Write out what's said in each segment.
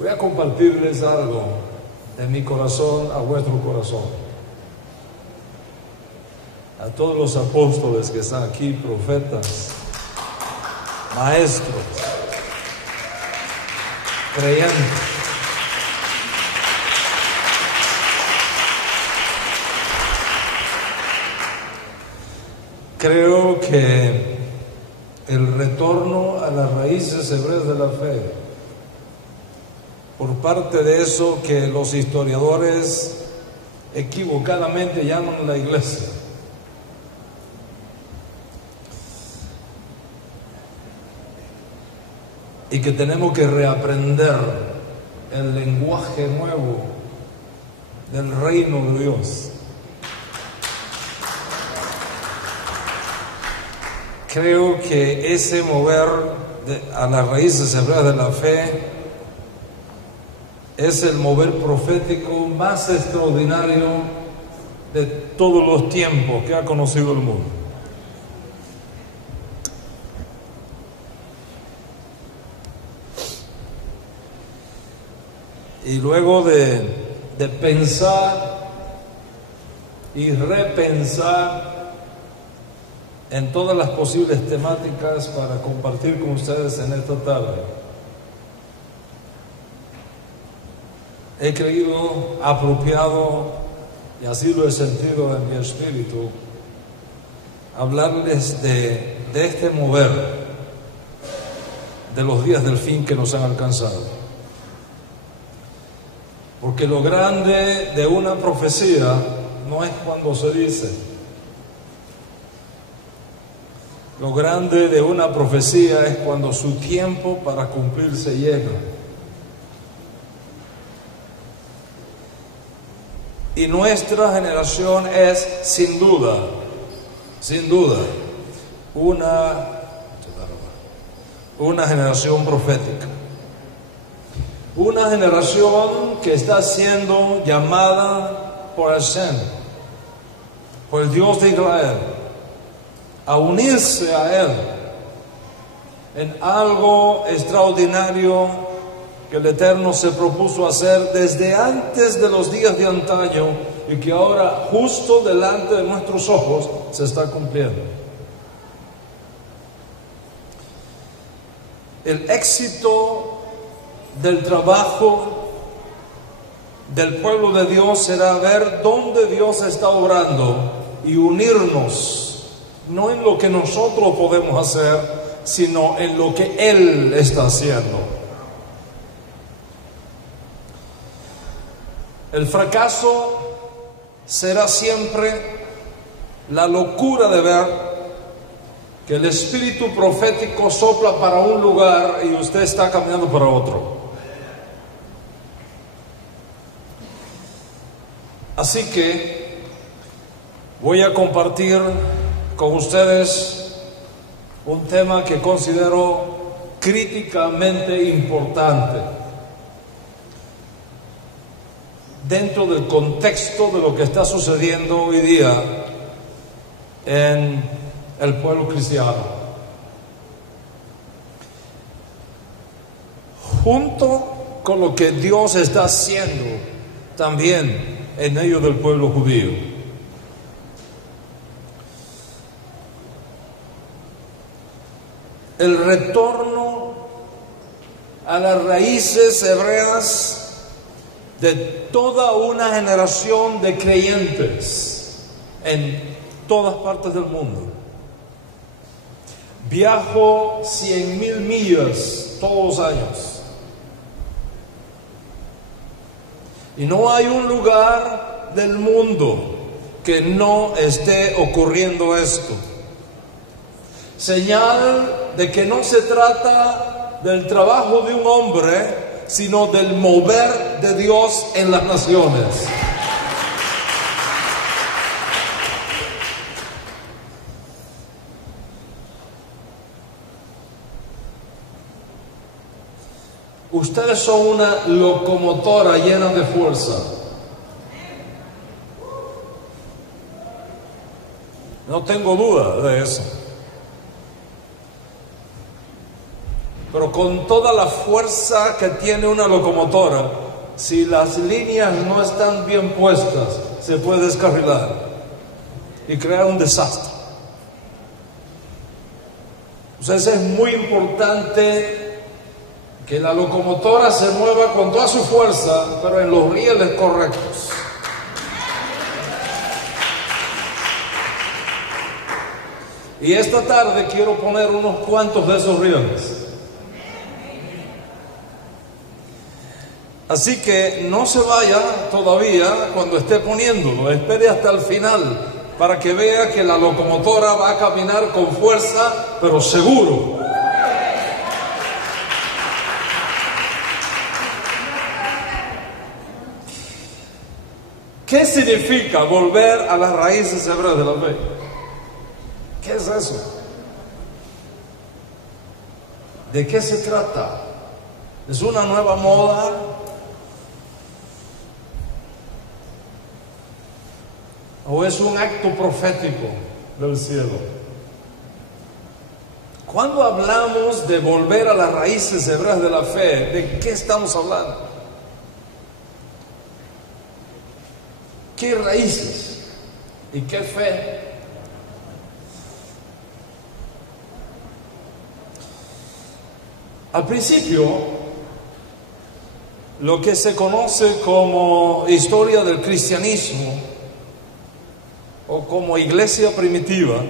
Voy a compartirles algo de mi corazón a vuestro corazón. A todos los apóstoles que están aquí, profetas, maestros, creyentes. Creo que el retorno a las raíces hebreas de la fe, por parte de eso que los historiadores equivocadamente llaman la iglesia, y que tenemos que reaprender el lenguaje nuevo del reino de Dios. Creo que ese mover a las raíces hebreas de la fe es el mover profético más extraordinario de todos los tiempos que ha conocido el mundo. Y luego de pensar y repensar en todas las posibles temáticas para compartir con ustedes en esta tarde, he creído apropiado, y así lo he sentido en mi espíritu, hablarles de este mover de los días del fin que nos han alcanzado. Porque lo grande de una profecía no es cuando se dice. Lo grande de una profecía es cuando su tiempo para cumplirse llega. Y nuestra generación es sin duda, una generación profética. Una generación que está siendo llamada por Hashem, por el Dios de Israel, a unirse a Él en algo extraordinario que el Eterno se propuso hacer desde antes de los días de antaño y que ahora justo delante de nuestros ojos se está cumpliendo. El éxito del trabajo del pueblo de Dios será ver dónde Dios está obrando y unirnos, no en lo que nosotros podemos hacer, sino en lo que Él está haciendo. El fracaso será siempre la locura de ver que el espíritu profético sopla para un lugar y usted está caminando para otro. Así que voy a compartir con ustedes un tema que considero críticamente importante dentro del contexto de lo que está sucediendo hoy día en el pueblo cristiano, junto con lo que Dios está haciendo también en medio del pueblo judío. El retorno a las raíces hebreas de toda una generación de creyentes en todas partes del mundo. Viajo 100,000 millas todos los años. Y no hay un lugar del mundo que no esté ocurriendo esto. Señal de que no se trata del trabajo de un hombre, sino del mover de Dios en las naciones. Ustedes son una locomotora llena de fuerza. No tengo duda de eso. pero con toda la fuerza que tiene una locomotora, si las líneas no están bien puestas, se puede descarrilar y crear un desastre. Entonces es muy importante que la locomotora se mueva con toda su fuerza, pero en los rieles correctos. Y esta tarde quiero poner unos cuantos de esos rieles. Así que no se vaya todavía cuando esté poniéndolo, espere hasta el final para que vea que la locomotora va a caminar con fuerza, pero seguro. ¿Qué significa volver a las raíces hebreas de la fe? ¿Qué es eso? ¿De qué se trata? ¿Es una nueva moda? ¿O es un acto profético del cielo? Cuando hablamos de volver a las raíces hebreas de la fe, ¿de qué estamos hablando? ¿Qué raíces? ¿Y qué fe? Al principio, lo que se conoce como historia del cristianismo o como iglesia primitiva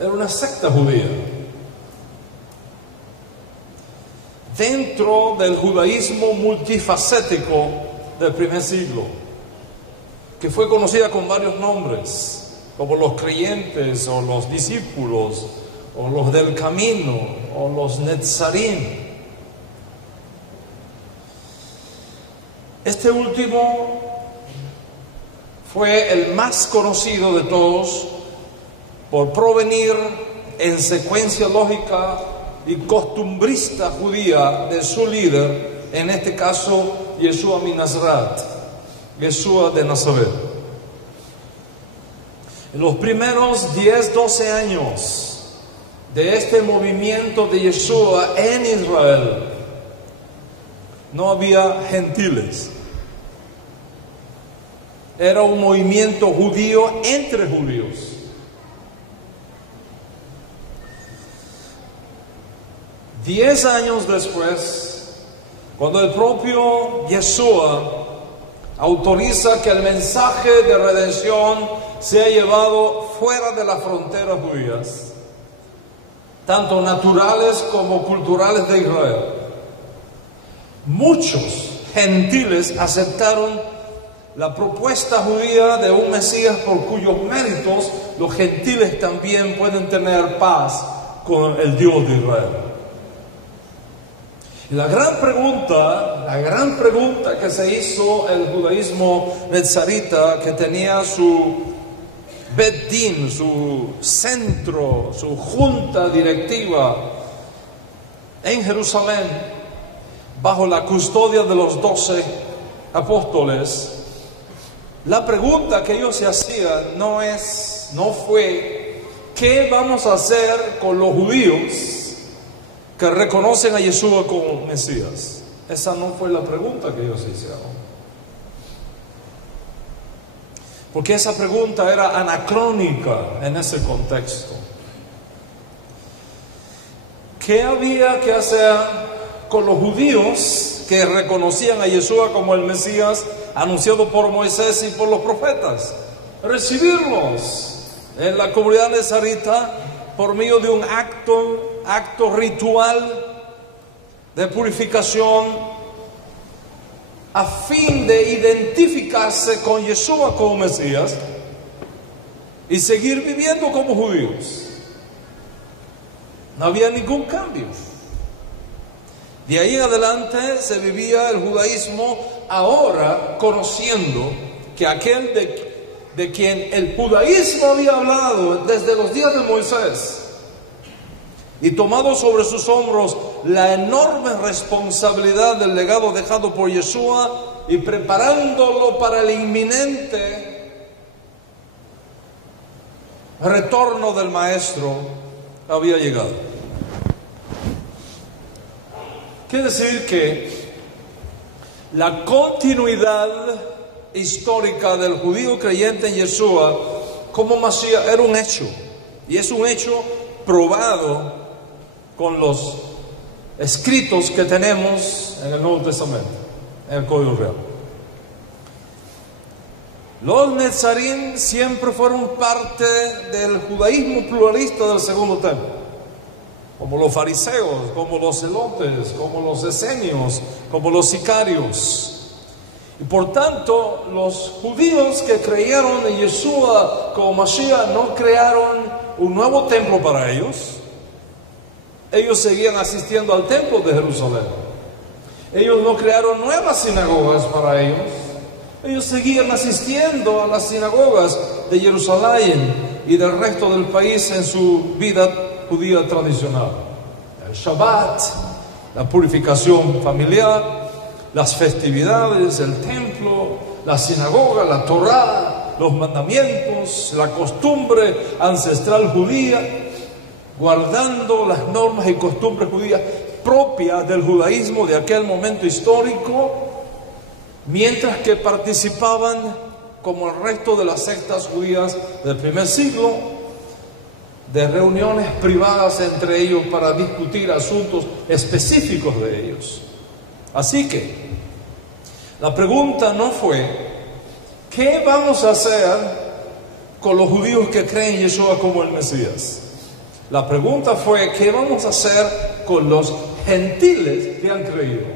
era una secta judía dentro del judaísmo multifacético del primer siglo, que fue conocida con varios nombres, como los creyentes o los discípulos o los del camino o los netzarim. Este último fue el más conocido de todos por provenir en secuencia lógica y costumbrista judía de su líder, en este caso Yeshua min Nazaret, Yeshua de Nazaret. En los primeros 10-12 años de este movimiento de Yeshua en Israel, no había gentiles. Era un movimiento judío entre judíos. Diez años después, cuando el propio Yeshua autoriza que el mensaje de redención sea llevado fuera de las fronteras judías, tanto naturales como culturales de Israel, muchos gentiles aceptaron la propuesta judía de un Mesías por cuyos méritos los gentiles también pueden tener paz con el Dios de Israel. Y la gran pregunta que se hizo el judaísmo netzarita, que tenía su Bet Din, su centro, su junta directiva en Jerusalén, bajo la custodia de los 12 apóstoles, la pregunta que ellos se hacían no fue ¿qué vamos a hacer con los judíos que reconocen a Yeshua como Mesías? Esa no fue la pregunta que ellos hicieron, porque esa pregunta era anacrónica en ese contexto. ¿Qué había que hacer con los judíos que reconocían a Yeshua como el Mesías anunciado por Moisés y por los profetas? Recibirlos en la comunidad nezarita por medio de un acto ritual de purificación, a fin de identificarse con Yeshua como Mesías y seguir viviendo como judíos. No había ningún cambio. De ahí en adelante se vivía el judaísmo, ahora conociendo que aquel de quien el judaísmo había hablado desde los días de Moisés, y tomado sobre sus hombros la enorme responsabilidad del legado dejado por Yeshua y preparándolo para el inminente retorno del Maestro, había llegado. Quiere decir que la continuidad histórica del judío creyente en Yeshua como Mashiach era un hecho, y es un hecho probado con los escritos que tenemos en el Nuevo Testamento, en el Código Real. Los Netzarim siempre fueron parte del judaísmo pluralista del Segundo Templo, como los fariseos, como los celotes, como los esenios, como los sicarios. Y por tanto, los judíos que creyeron en Yeshua como Mashiach no crearon un nuevo templo para ellos. Ellos seguían asistiendo al templo de Jerusalén. Ellos no crearon nuevas sinagogas para ellos. Ellos seguían asistiendo a las sinagogas de Jerusalén y del resto del país en su vida judía tradicional. El Shabbat, la purificación familiar, las festividades, el templo, la sinagoga, la Torá, los mandamientos, la costumbre ancestral judía, guardando las normas y costumbres judías propias del judaísmo de aquel momento histórico, mientras que participaban, como el resto de las sectas judías del primer siglo, de reuniones privadas entre ellos para discutir asuntos específicos de ellos. Así que la pregunta no fue ¿qué vamos a hacer con los judíos que creen en Yeshua como el Mesías? La pregunta fue ¿qué vamos a hacer con los gentiles que han creído?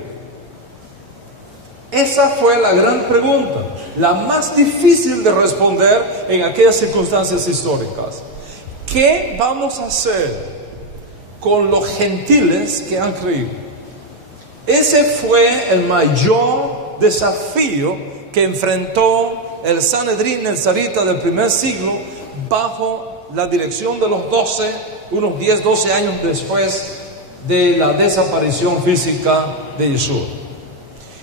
Esa fue la gran pregunta, la más difícil de responder en aquellas circunstancias históricas. ¿Qué vamos a hacer con los gentiles que han creído? Ese fue el mayor desafío que enfrentó el Sanedrín Nezarita del primer siglo bajo la dirección de los 12, unos 10-12 años después de la desaparición física de Yeshua.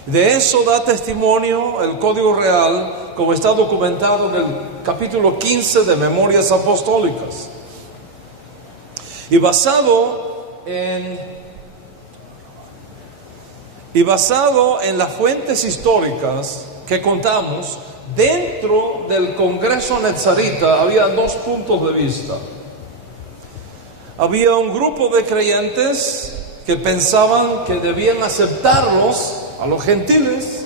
De eso da testimonio el Código Real, como está documentado en el capítulo 15 de Memorias Apostólicas. Y basado en las fuentes históricas que contamos, dentro del Congreso Nezarita había dos puntos de vista. Había un grupo de creyentes que pensaban que debían aceptarlos a los gentiles,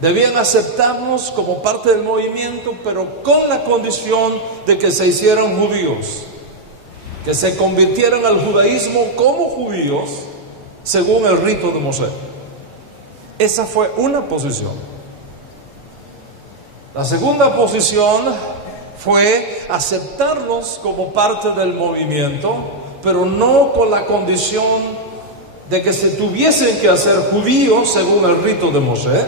debían aceptarlos como parte del movimiento, pero con la condición de que se hicieran judíos, que se convirtieran al judaísmo como judíos según el rito de Moshe. Esa fue una posición. La segunda posición fue aceptarlos como parte del movimiento, pero no con la condición de que se tuviesen que hacer judíos según el rito de Moshe,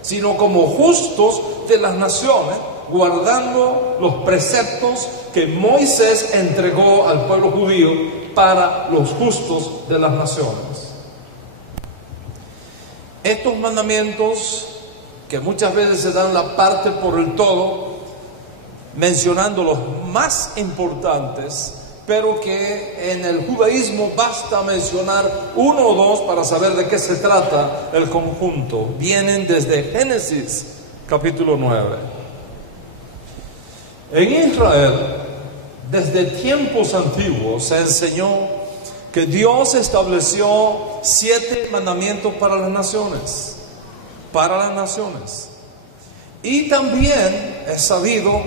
sino como justos de las naciones, guardando los preceptos que Moisés entregó al pueblo judío para los justos de las naciones. Estos mandamientos, que muchas veces se dan la parte por el todo, mencionando los más importantes, pero que en el judaísmo basta mencionar uno o dos para saber de qué se trata el conjunto. Vienen desde Génesis capítulo 9. En Israel, desde tiempos antiguos, se enseñó que Dios estableció 7 mandamientos para las naciones. Para las naciones. Y también es sabido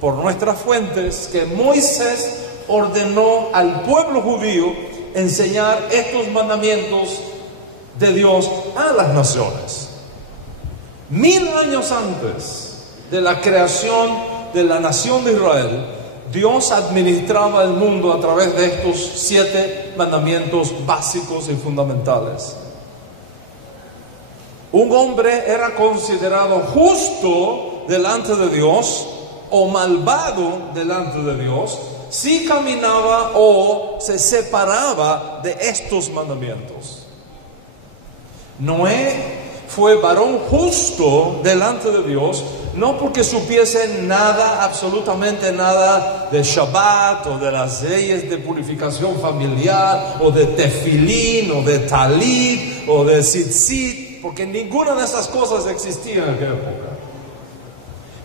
por nuestras fuentes que Moisés ordenó al pueblo judío enseñar estos mandamientos de Dios a las naciones. 1000 años antes de la creación de la nación de Israel, Dios administraba el mundo a través de estos 7 mandamientos básicos y fundamentales. Un hombre era considerado justo delante de Dios o malvado delante de Dios si caminaba o se separaba de estos mandamientos. Noé fue varón justo delante de Dios, no porque supiesen nada, absolutamente nada de Shabbat o de las leyes de purificación familiar o de tefilín o de talit o de tzitzit, porque ninguna de esas cosas existía en aquella época.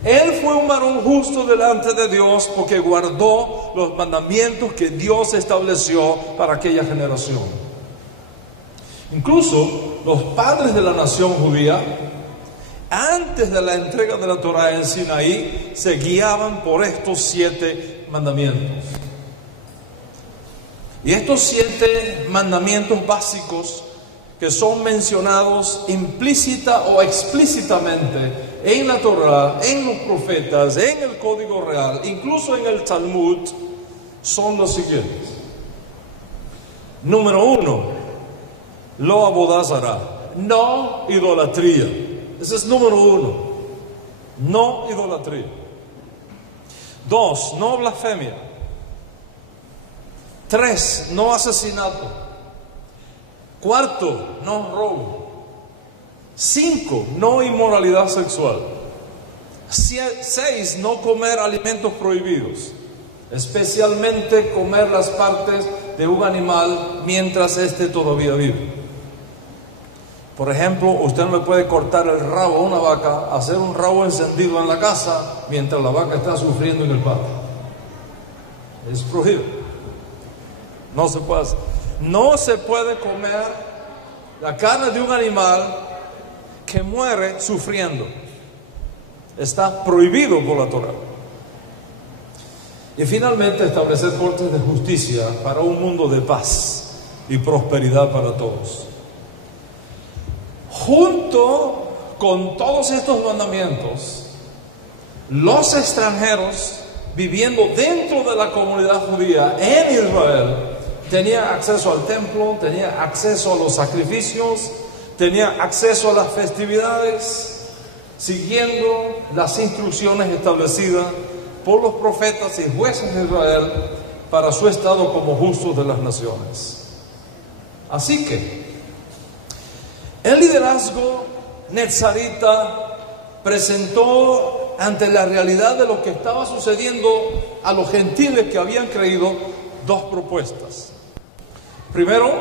Él fue un varón justo delante de Dios porque guardó los mandamientos que Dios estableció para aquella generación. Incluso los padres de la nación judía, antes de la entrega de la Torá en Sinaí, se guiaban por estos 7 mandamientos. Y estos 7 mandamientos básicos que son mencionados implícita o explícitamente en la Torá, en los profetas, en el Código Real, incluso en el Talmud, son los siguientes. Número 1, lo avodah zará, no idolatría. Ese es número 1, no idolatría. 2, no blasfemia. 3, no asesinato. 4, no robo. 5, no inmoralidad sexual. 6, no comer alimentos prohibidos, especialmente comer las partes de un animal mientras éste todavía vive. Por ejemplo, usted no le puede cortar el rabo a una vaca, hacer un rabo encendido en la casa mientras la vaca está sufriendo en el patio. Es prohibido. No se puede hacer. No se puede comer la carne de un animal que muere sufriendo. Está prohibido por la Torá. Y finalmente establecer cortes de justicia para un mundo de paz y prosperidad para todos. Junto con todos estos mandamientos, los extranjeros viviendo dentro de la comunidad judía en Israel tenían acceso al templo, tenían acceso a los sacrificios, tenían acceso a las festividades, siguiendo las instrucciones establecidas por los profetas y jueces de Israel para su estado como justos de las naciones. Así que el liderazgo netzarita presentó ante la realidad de lo que estaba sucediendo a los gentiles que habían creído 2 propuestas. Primero,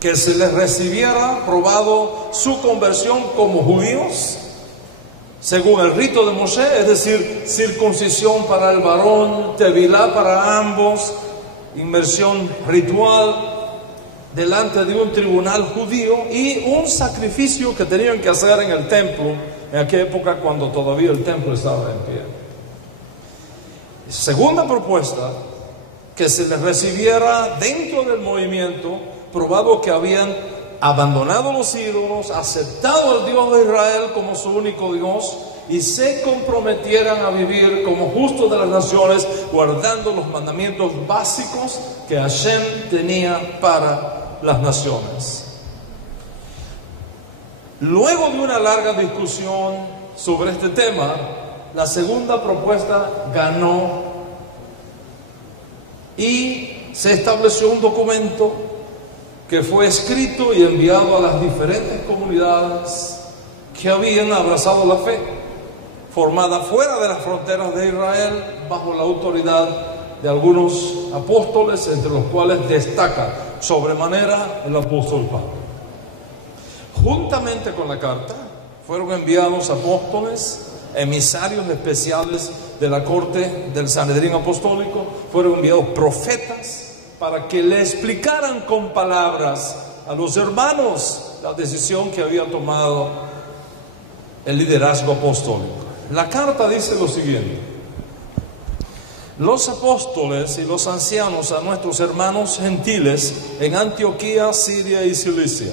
que se les recibiera probado su conversión como judíos, según el rito de Moshe, es decir, circuncisión para el varón, tevilá para ambos, inmersión ritual delante de un tribunal judío y un sacrificio que tenían que hacer en el templo en aquella época cuando todavía el templo estaba en pie. Segunda propuesta, que se les recibiera dentro del movimiento, probado que habían abandonado los ídolos, aceptado al Dios de Israel como su único Dios y se comprometieran a vivir como justos de las naciones, guardando los mandamientos básicos que Hashem tenía para las naciones. Luego de una larga discusión sobre este tema, la segunda propuesta ganó y se estableció un documento que fue escrito y enviado a las diferentes comunidades que habían abrazado la fe, formada fuera de las fronteras de Israel, bajo la autoridad de algunos apóstoles, entre los cuales destaca sobremanera el apóstol Pablo. Juntamente con la carta fueron enviados apóstoles, emisarios especiales de la corte del Sanedrín apostólico, fueron enviados profetas para que le explicaran con palabras a los hermanos la decisión que había tomado el liderazgo apostólico. La carta dice lo siguiente: los apóstoles y los ancianos a nuestros hermanos gentiles en Antioquía, Siria y Cilicia,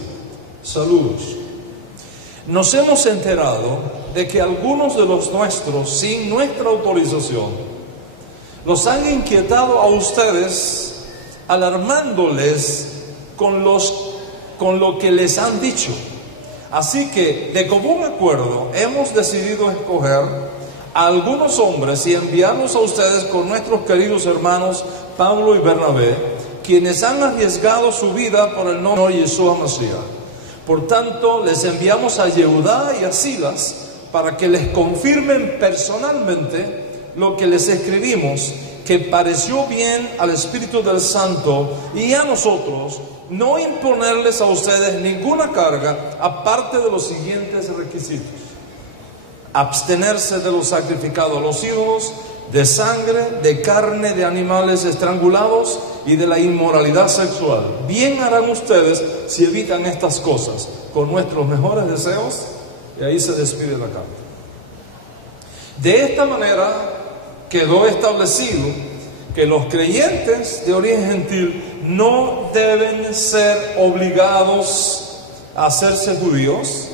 saludos. Nos hemos enterado de que algunos de los nuestros, sin nuestra autorización, los han inquietado a ustedes, alarmándoles con lo que les han dicho. Así que, de común acuerdo, hemos decidido escoger a algunos hombres y enviarlos a ustedes con nuestros queridos hermanos Pablo y Bernabé, quienes han arriesgado su vida por el nombre de Yeshua Mashiach. Por tanto, les enviamos a Yehudá y a Silas para que les confirmen personalmente lo que les escribimos, que pareció bien al Espíritu del Santo y a nosotros no imponerles a ustedes ninguna carga aparte de los siguientes requisitos: abstenerse de lo sacrificado a los ídolos, de sangre, de carne de animales estrangulados y de la inmoralidad sexual. Bien harán ustedes si evitan estas cosas. Con nuestros mejores deseos. Y ahí se despide la carta. De esta manera quedó establecido que los creyentes de origen gentil no deben ser obligados a hacerse judíos,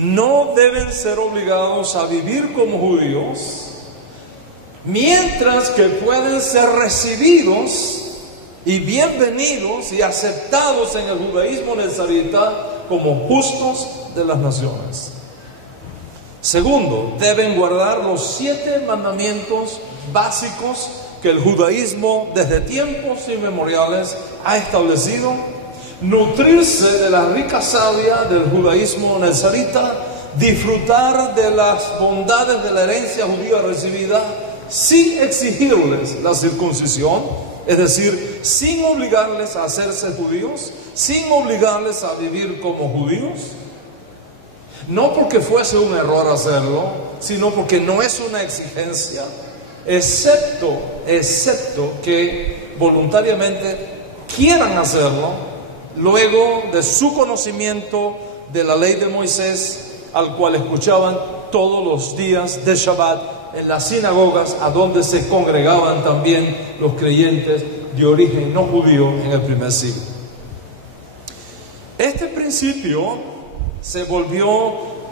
no deben ser obligados a vivir como judíos, mientras que pueden ser recibidos y bienvenidos y aceptados en el judaísmo nazarita como justos de las naciones. Segundo, deben guardar los 7 mandamientos básicos que el judaísmo desde tiempos inmemoriales ha establecido, nutrirse de la rica savia del judaísmo nazarita, disfrutar de las bondades de la herencia judía recibida, sin exigirles la circuncisión, es decir, sin obligarles a hacerse judíos, sin obligarles a vivir como judíos, no porque fuese un error hacerlo, sino porque no es una exigencia, excepto que voluntariamente quieran hacerlo, luego de su conocimiento de la ley de Moisés, al cual escuchaban todos los días de Shabbat en las sinagogas, a donde se congregaban también los creyentes de origen no judío en el primer siglo. Este principio se volvió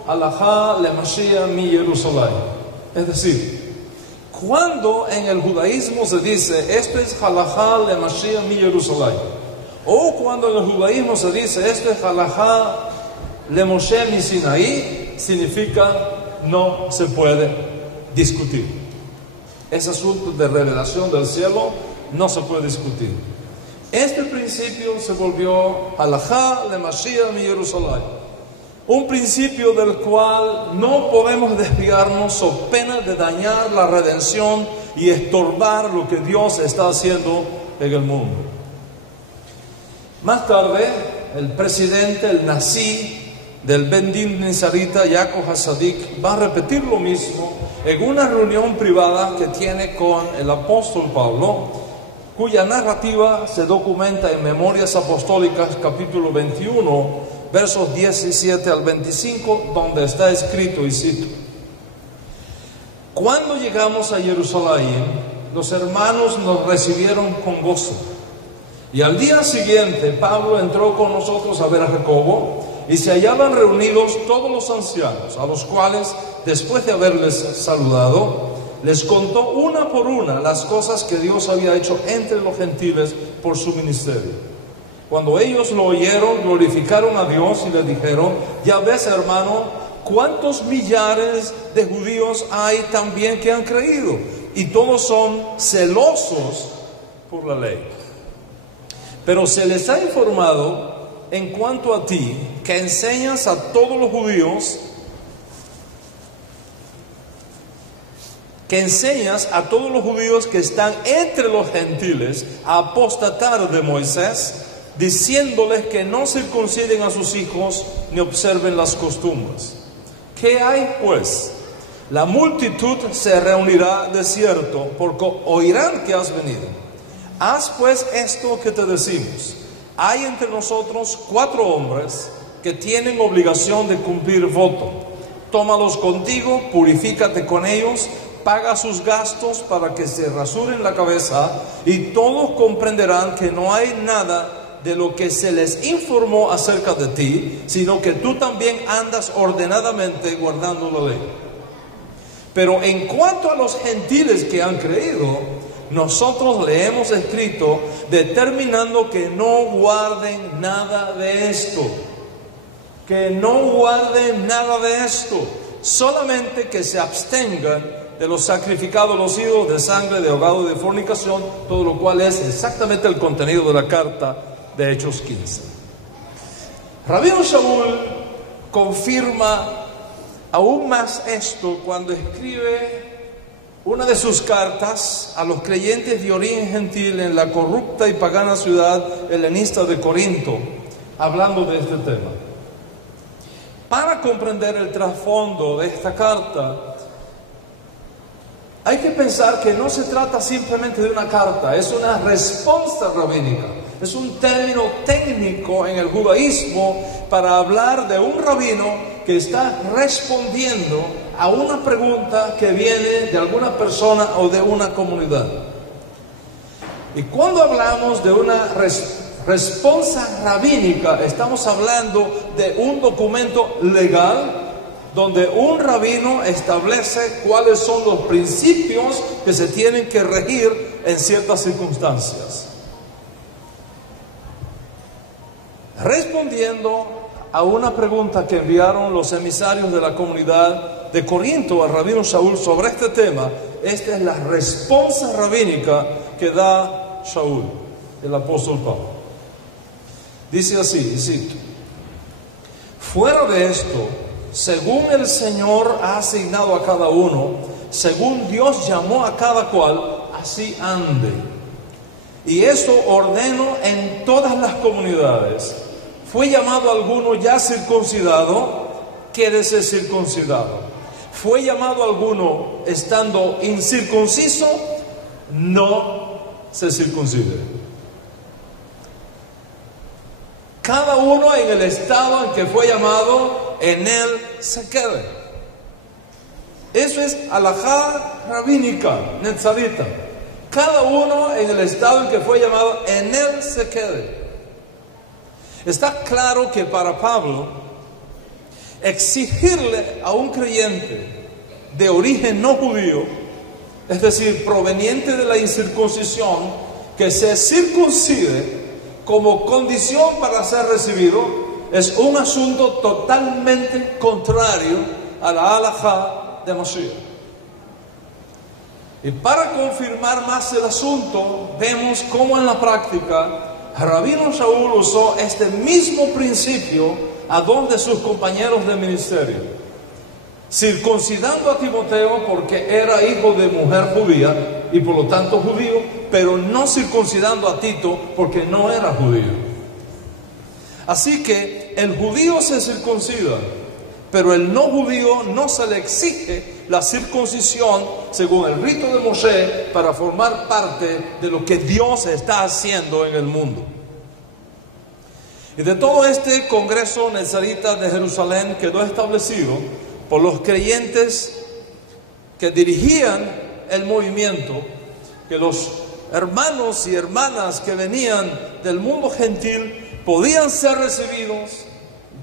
halajá lemashiach mi Jerusalén, es decir, cuando en el judaísmo se dice esto es halajá lemashiach mi Jerusalén, o cuando en el judaísmo se dice esto es halajá lemoshe mi Sinaí, significa no se puede discutir. Ese asunto de revelación del cielo no se puede discutir. Este principio se volvió halajá lemashiach mi Jerusalén, un principio del cual no podemos desviarnos so pena de dañar la redención y estorbar lo que Dios está haciendo en el mundo. Más tarde, el presidente, el Nasi del Ben Din Nazarita, Yaakov Hasadik, va a repetir lo mismo en una reunión privada que tiene con el apóstol Pablo, cuya narrativa se documenta en Memorias Apostólicas, capítulo 21, versos 17 al 25, donde está escrito, y cito: cuando llegamos a Jerusalén, los hermanos nos recibieron con gozo, y al día siguiente Pablo entró con nosotros a ver a Jacobo, y se hallaban reunidos todos los ancianos, a los cuales, después de haberles saludado, les contó una por una las cosas que Dios había hecho entre los gentiles por su ministerio. Cuando ellos lo oyeron, glorificaron a Dios y le dijeron: ya ves, hermano, cuántos millares de judíos hay también que han creído, y todos son celosos por la ley. Pero se les ha informado en cuanto a ti, que enseñas a todos los judíos, que están entre los gentiles a apostatar de Moisés, diciéndoles que no circunciden a sus hijos ni observen las costumbres. ¿Qué hay pues? La multitud se reunirá de cierto, porque oirán que has venido. Haz pues esto que te decimos: hay entre nosotros 4 hombres que tienen obligación de cumplir voto. Tómalos contigo, purifícate con ellos, paga sus gastos para que se rasuren la cabeza, y todos comprenderán que no hay nada de lo que se les informó acerca de ti, sino que tú también andas ordenadamente guardando la ley. Pero en cuanto a los gentiles que han creído, nosotros le hemos escrito determinando que no guarden nada de esto. Que no guarden nada de esto. Solamente que se abstengan de los sacrificados, los ídolos, de sangre, de ahogado, de fornicación. Todo lo cual es exactamente el contenido de la carta de Hechos 15. Rabino Shaul confirma Aún más esto cuando escribe una de sus cartas a los creyentes de origen gentil en la corrupta y pagana ciudad helenista de Corinto, hablando de este tema. Para comprender el trasfondo de esta carta, hay que pensar que no se trata simplemente de una carta, es una respuesta rabínica. Es un término técnico en el judaísmo para hablar de un rabino que está respondiendo a una pregunta que viene de alguna persona o de una comunidad. Y cuando hablamos de una respuesta rabínica, estamos hablando de un documento legal donde un rabino establece cuáles son los principios que se tienen que regir en ciertas circunstancias. Respondiendo a una pregunta que enviaron los emisarios de la comunidad de Corinto al rabino Shaul sobre este tema, esta es la respuesta rabínica que da Shaul, el apóstol Pablo. Dice así, y cito: fuera de esto, según el Señor ha asignado a cada uno, según Dios llamó a cada cual, así ande. Y eso ordeno en todas las comunidades. Fue llamado alguno ya circuncidado, quédese circuncidado. Fue llamado alguno estando incircunciso, no se circuncide. Cada uno en el estado en que fue llamado, en él se quede. Eso es alajá rabínica, netzarita. Cada uno en el estado en que fue llamado, en él se quede. Está claro que para Pablo, exigirle a un creyente de origen no judío, es decir, proveniente de la incircuncisión, que se circuncide como condición para ser recibido, es un asunto totalmente contrario a la halajá de Moshiach. Y para confirmar más el asunto, vemos cómo en la práctica Rabino Shaul usó este mismo principio a dos de sus compañeros de ministerio, circuncidando a Timoteo porque era hijo de mujer judía y por lo tanto judío, pero no circuncidando a Tito porque no era judío. Así que el judío se circuncida, pero el no judío no se le exige la circuncisión según el rito de Moshe para formar parte de lo que Dios está haciendo en el mundo. Y de todo este congreso nezarita de Jerusalén quedó establecido por los creyentes que dirigían el movimiento, que los hermanos y hermanas que venían del mundo gentil podían ser recibidos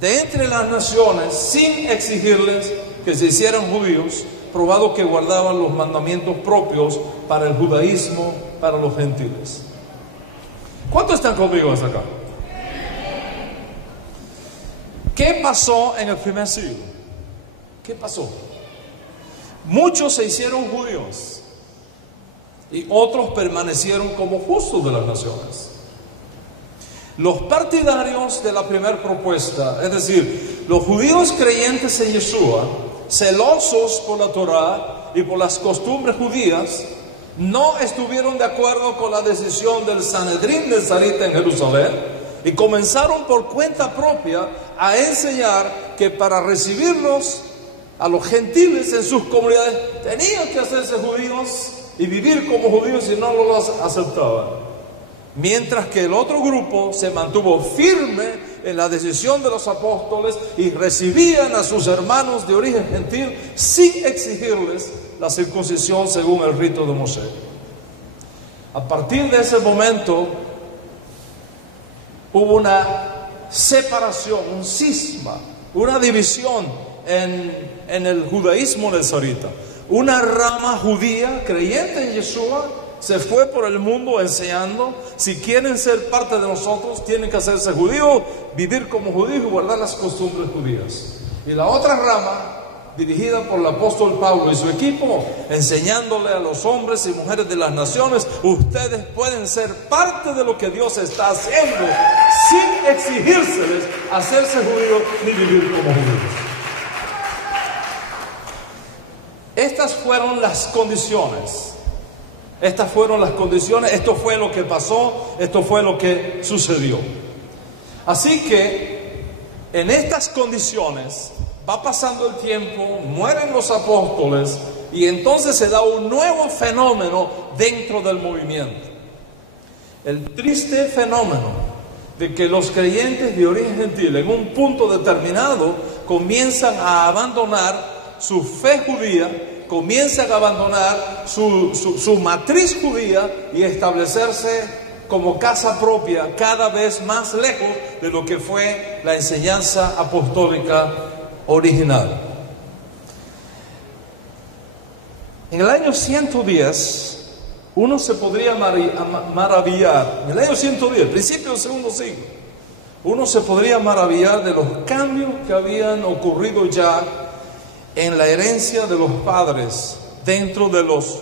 de entre las naciones sin exigirles que se hicieran judíos, probado que guardaban los mandamientos propios para el judaísmo, para los gentiles. ¿Cuántos están conmigo hasta acá? ¿Qué pasó en el primer siglo? ¿Qué pasó? Muchos se hicieron judíos y otros permanecieron como justos de las naciones. Los partidarios de la primera propuesta, es decir, los judíos creyentes en Yeshua, celosos por la Torá y por las costumbres judías, no estuvieron de acuerdo con la decisión del Sanedrín de Nezarita en Jerusalén y comenzaron por cuenta propia a enseñar que para recibirlos a los gentiles en sus comunidades tenían que hacerse judíos y vivir como judíos y no los aceptaban. Mientras que el otro grupo se mantuvo firme en la decisión de los apóstoles y recibían a sus hermanos de origen gentil sin exigirles la circuncisión según el rito de Moshe. A partir de ese momento hubo una separación, un cisma, una división en el judaísmo nezarita. Una rama judía creyente en Yeshua se fue por el mundo enseñando: si quieren ser parte de nosotros, tienen que hacerse judíos, vivir como judíos y guardar las costumbres judías. Y la otra rama, dirigida por el apóstol Pablo y su equipo, enseñándole a los hombres y mujeres de las naciones: ustedes pueden ser parte de lo que Dios está haciendo sin exigírseles hacerse judíos ni vivir como judíos. Estas fueron las condiciones. Estas fueron las condiciones, esto fue lo que pasó, esto fue lo que sucedió. Así que en estas condiciones va pasando el tiempo, mueren los apóstoles y entonces se da un nuevo fenómeno dentro del movimiento. El triste fenómeno de que los creyentes de origen gentil en un punto determinado comienzan a abandonar su fe judía, comienzan a abandonar su matriz judía y establecerse como casa propia cada vez más lejos de lo que fue la enseñanza apostólica original. En el año 110, uno se podría maravillar, en el año 110, principio del segundo siglo, uno se podría maravillar de los cambios que habían ocurrido ya en la herencia de los padres dentro de los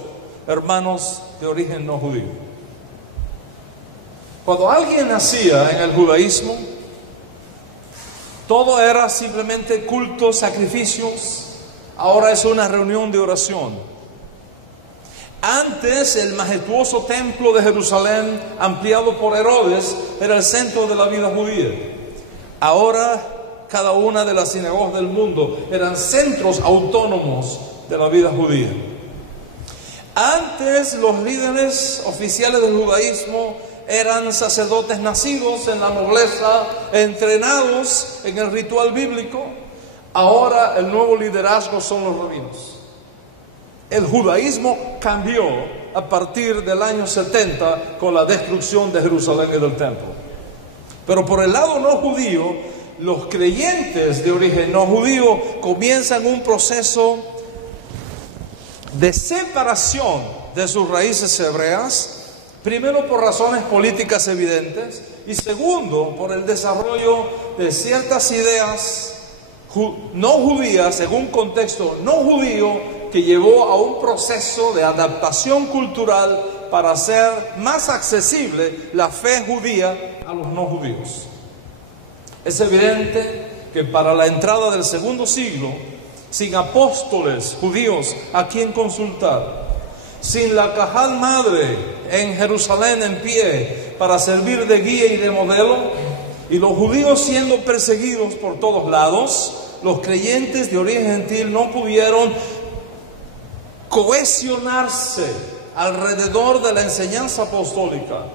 hermanos de origen no judío. Cuando alguien nacía en el judaísmo, todo era simplemente cultos, sacrificios. Ahora es una reunión de oración. Antes el majestuoso templo de Jerusalén, ampliado por Herodes, era el centro de la vida judía. Ahora cada una de las sinagogas del mundo eran centros autónomos de la vida judía. Antes los líderes oficiales del judaísmo eran sacerdotes nacidos en la nobleza, entrenados en el ritual bíblico. Ahora el nuevo liderazgo son los rabinos. El judaísmo cambió a partir del año 70 con la destrucción de Jerusalén y del templo. Pero por el lado no judío, los creyentes de origen no judío comienzan un proceso de separación de sus raíces hebreas, primero por razones políticas evidentes y segundo por el desarrollo de ciertas ideas no judías en un contexto no judío que llevó a un proceso de adaptación cultural para hacer más accesible la fe judía a los no judíos. Es evidente que para la entrada del segundo siglo, sin apóstoles judíos a quien consultar, sin la Cajal Madre en Jerusalén en pie para servir de guía y de modelo, y los judíos siendo perseguidos por todos lados, los creyentes de origen gentil no pudieron cohesionarse alrededor de la enseñanza apostólica,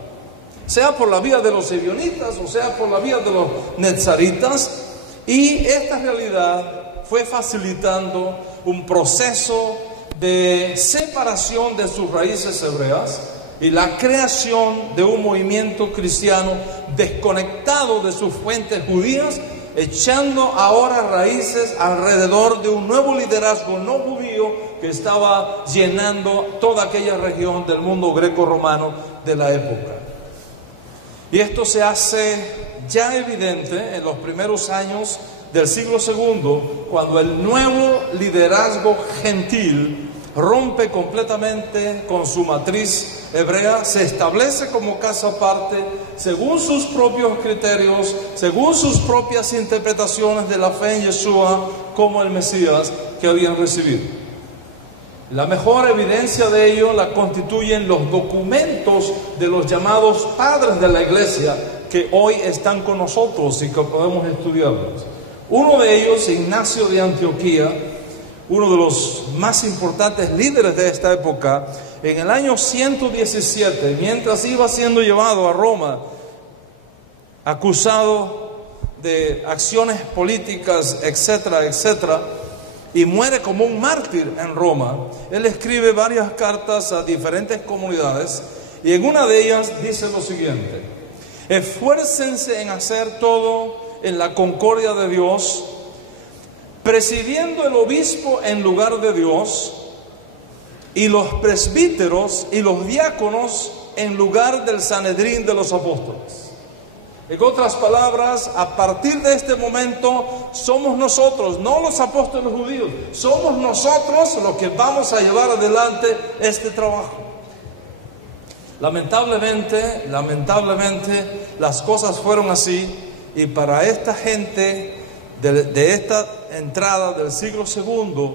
sea por la vía de los ebionitas o sea por la vía de los netzaritas, y esta realidad fue facilitando un proceso de separación de sus raíces hebreas y la creación de un movimiento cristiano desconectado de sus fuentes judías, echando ahora raíces alrededor de un nuevo liderazgo no judío que estaba llenando toda aquella región del mundo greco-romano de la época. Y esto se hace ya evidente en los primeros años del siglo II, cuando el nuevo liderazgo gentil rompe completamente con su matriz hebrea, se establece como casa aparte, según sus propios criterios, según sus propias interpretaciones de la fe en Yeshua como el Mesías que habían recibido. La mejor evidencia de ello la constituyen los documentos de los llamados padres de la iglesia que hoy están con nosotros y que podemos estudiarlos. Uno de ellos, Ignacio de Antioquía, uno de los más importantes líderes de esta época, en el año 117, mientras iba siendo llevado a Roma, acusado de acciones políticas, etcétera, etcétera, y muere como un mártir en Roma, él escribe varias cartas a diferentes comunidades y en una de ellas dice lo siguiente: esfuércense en hacer todo en la concordia de Dios, presidiendo el obispo en lugar de Dios y los presbíteros y los diáconos en lugar del Sanedrín de los apóstoles. En otras palabras, a partir de este momento somos nosotros, no los apóstoles judíos, somos nosotros los que vamos a llevar adelante este trabajo. Lamentablemente, las cosas fueron así, y para esta gente de esta entrada del siglo II,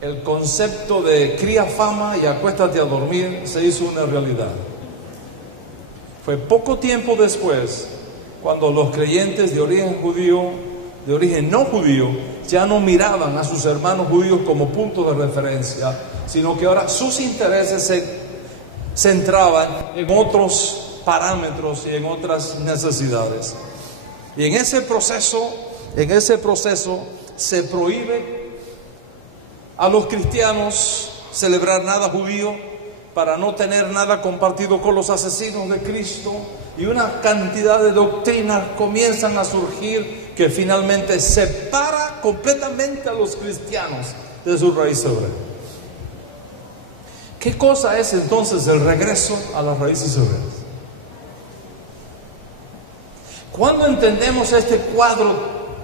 el concepto de cría fama y acuéstate a dormir se hizo una realidad. Fue poco tiempo después cuando los creyentes de origen judío, de origen no judío, ya no miraban a sus hermanos judíos como punto de referencia, sino que ahora sus intereses se centraban en otros parámetros y en otras necesidades. Y en ese proceso se prohíbe a los cristianos celebrar nada judío para no tener nada compartido con los asesinos de Cristo, y una cantidad de doctrinas comienzan a surgir que finalmente separa completamente a los cristianos de su raíz hebrea. ¿Qué cosa es entonces el regreso a las raíces hebreas? ¿Cuándo entendemos este cuadro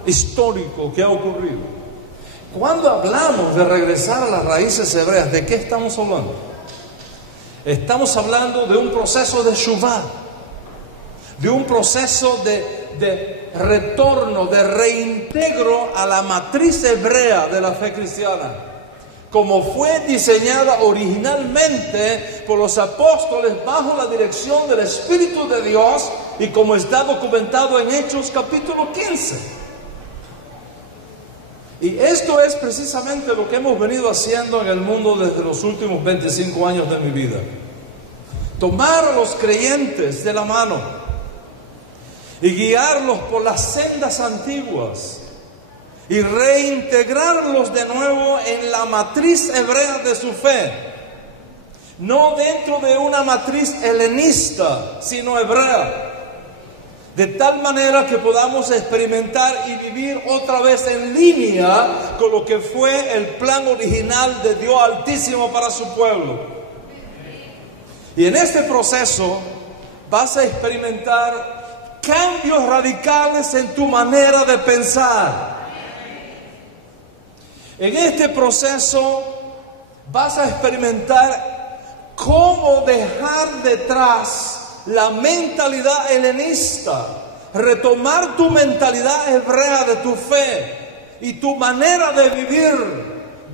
histórico que ha ocurrido? Cuando hablamos de regresar a las raíces hebreas, ¿de qué estamos hablando? Estamos hablando de un proceso de Shuvah, de un proceso de retorno, de reintegro a la matriz hebrea de la fe cristiana, como fue diseñada originalmente por los apóstoles bajo la dirección del Espíritu de Dios y como está documentado en Hechos capítulo 15. Y esto es precisamente lo que hemos venido haciendo en el mundo desde los últimos 25 años de mi vida. Tomar a los creyentes de la mano y guiarlos por las sendas antiguas y reintegrarlos de nuevo en la matriz hebrea de su fe, no dentro de una matriz helenista, sino hebrea, de tal manera que podamos experimentar y vivir otra vez en línea con lo que fue el plan original de Dios Altísimo para su pueblo. Y en este proceso vas a experimentar cambios radicales en tu manera de pensar. En este proceso vas a experimentar cómo dejar detrás la mentalidad helenista, retomar tu mentalidad hebrea de tu fe y tu manera de vivir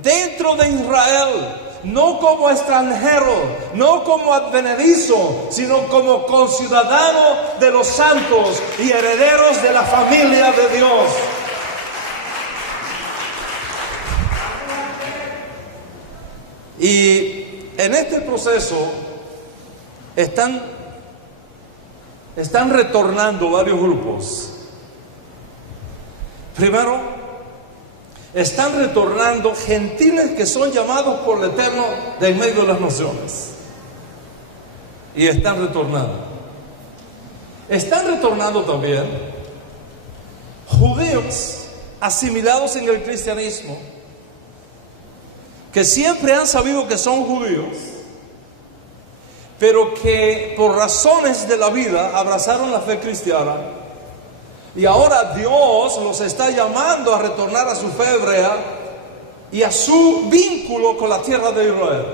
dentro de Israel, no como extranjero, no como advenedizo, sino como conciudadano de los santos y herederos de la familia de Dios. Y en este proceso están retornando varios grupos. Primero, están retornando gentiles que son llamados por el Eterno de en medio de las naciones. Y están retornando. Están retornando también judíos asimilados en el cristianismo, que siempre han sabido que son judíos, pero que por razones de la vida abrazaron la fe cristiana, y ahora Dios los está llamando a retornar a su fe hebrea y a su vínculo con la tierra de Israel.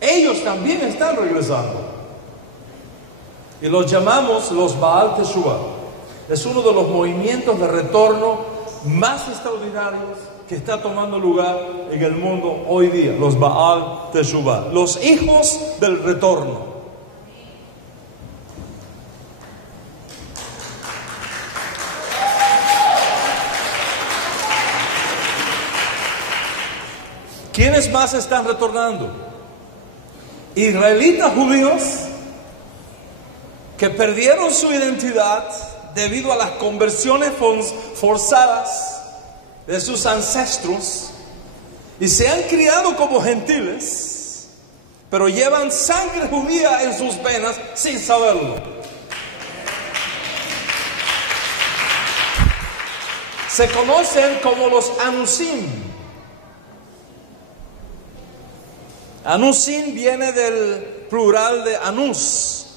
Ellos también están regresando y los llamamos los Baal Teshuvah. Es uno de los movimientos de retorno más extraordinarios que está tomando lugar en el mundo hoy día, los Baal Teshuvah, los hijos del retorno. ¿Quiénes más están retornando? Israelitas judíos que perdieron su identidad debido a las conversiones forzadas de sus ancestros y se han criado como gentiles, pero llevan sangre judía en sus venas sin saberlo. Se conocen como los Anusim. Anusim viene del plural de Anus.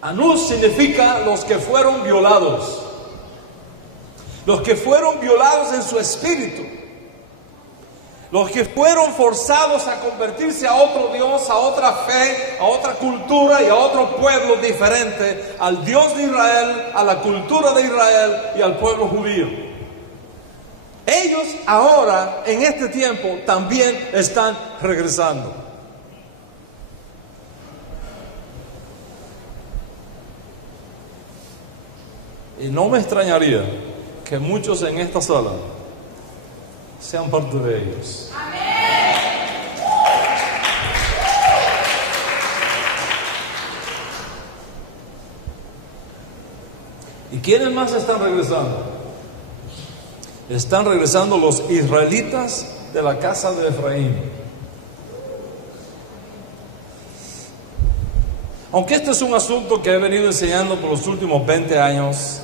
Anus significa los que fueron violados. Los que fueron violados en su espíritu, los que fueron forzados a convertirse a otro Dios, a otra fe, a otra cultura y a otro pueblo diferente al Dios de Israel, a la cultura de Israel y al pueblo judío. Ellos ahora, en este tiempo, también están regresando. Y no me extrañaría que muchos en esta sala sean parte de ellos. ¿Y quiénes más están regresando? Están regresando los israelitas de la casa de Efraín. Aunque este es un asunto que he venido enseñando por los últimos 20 años,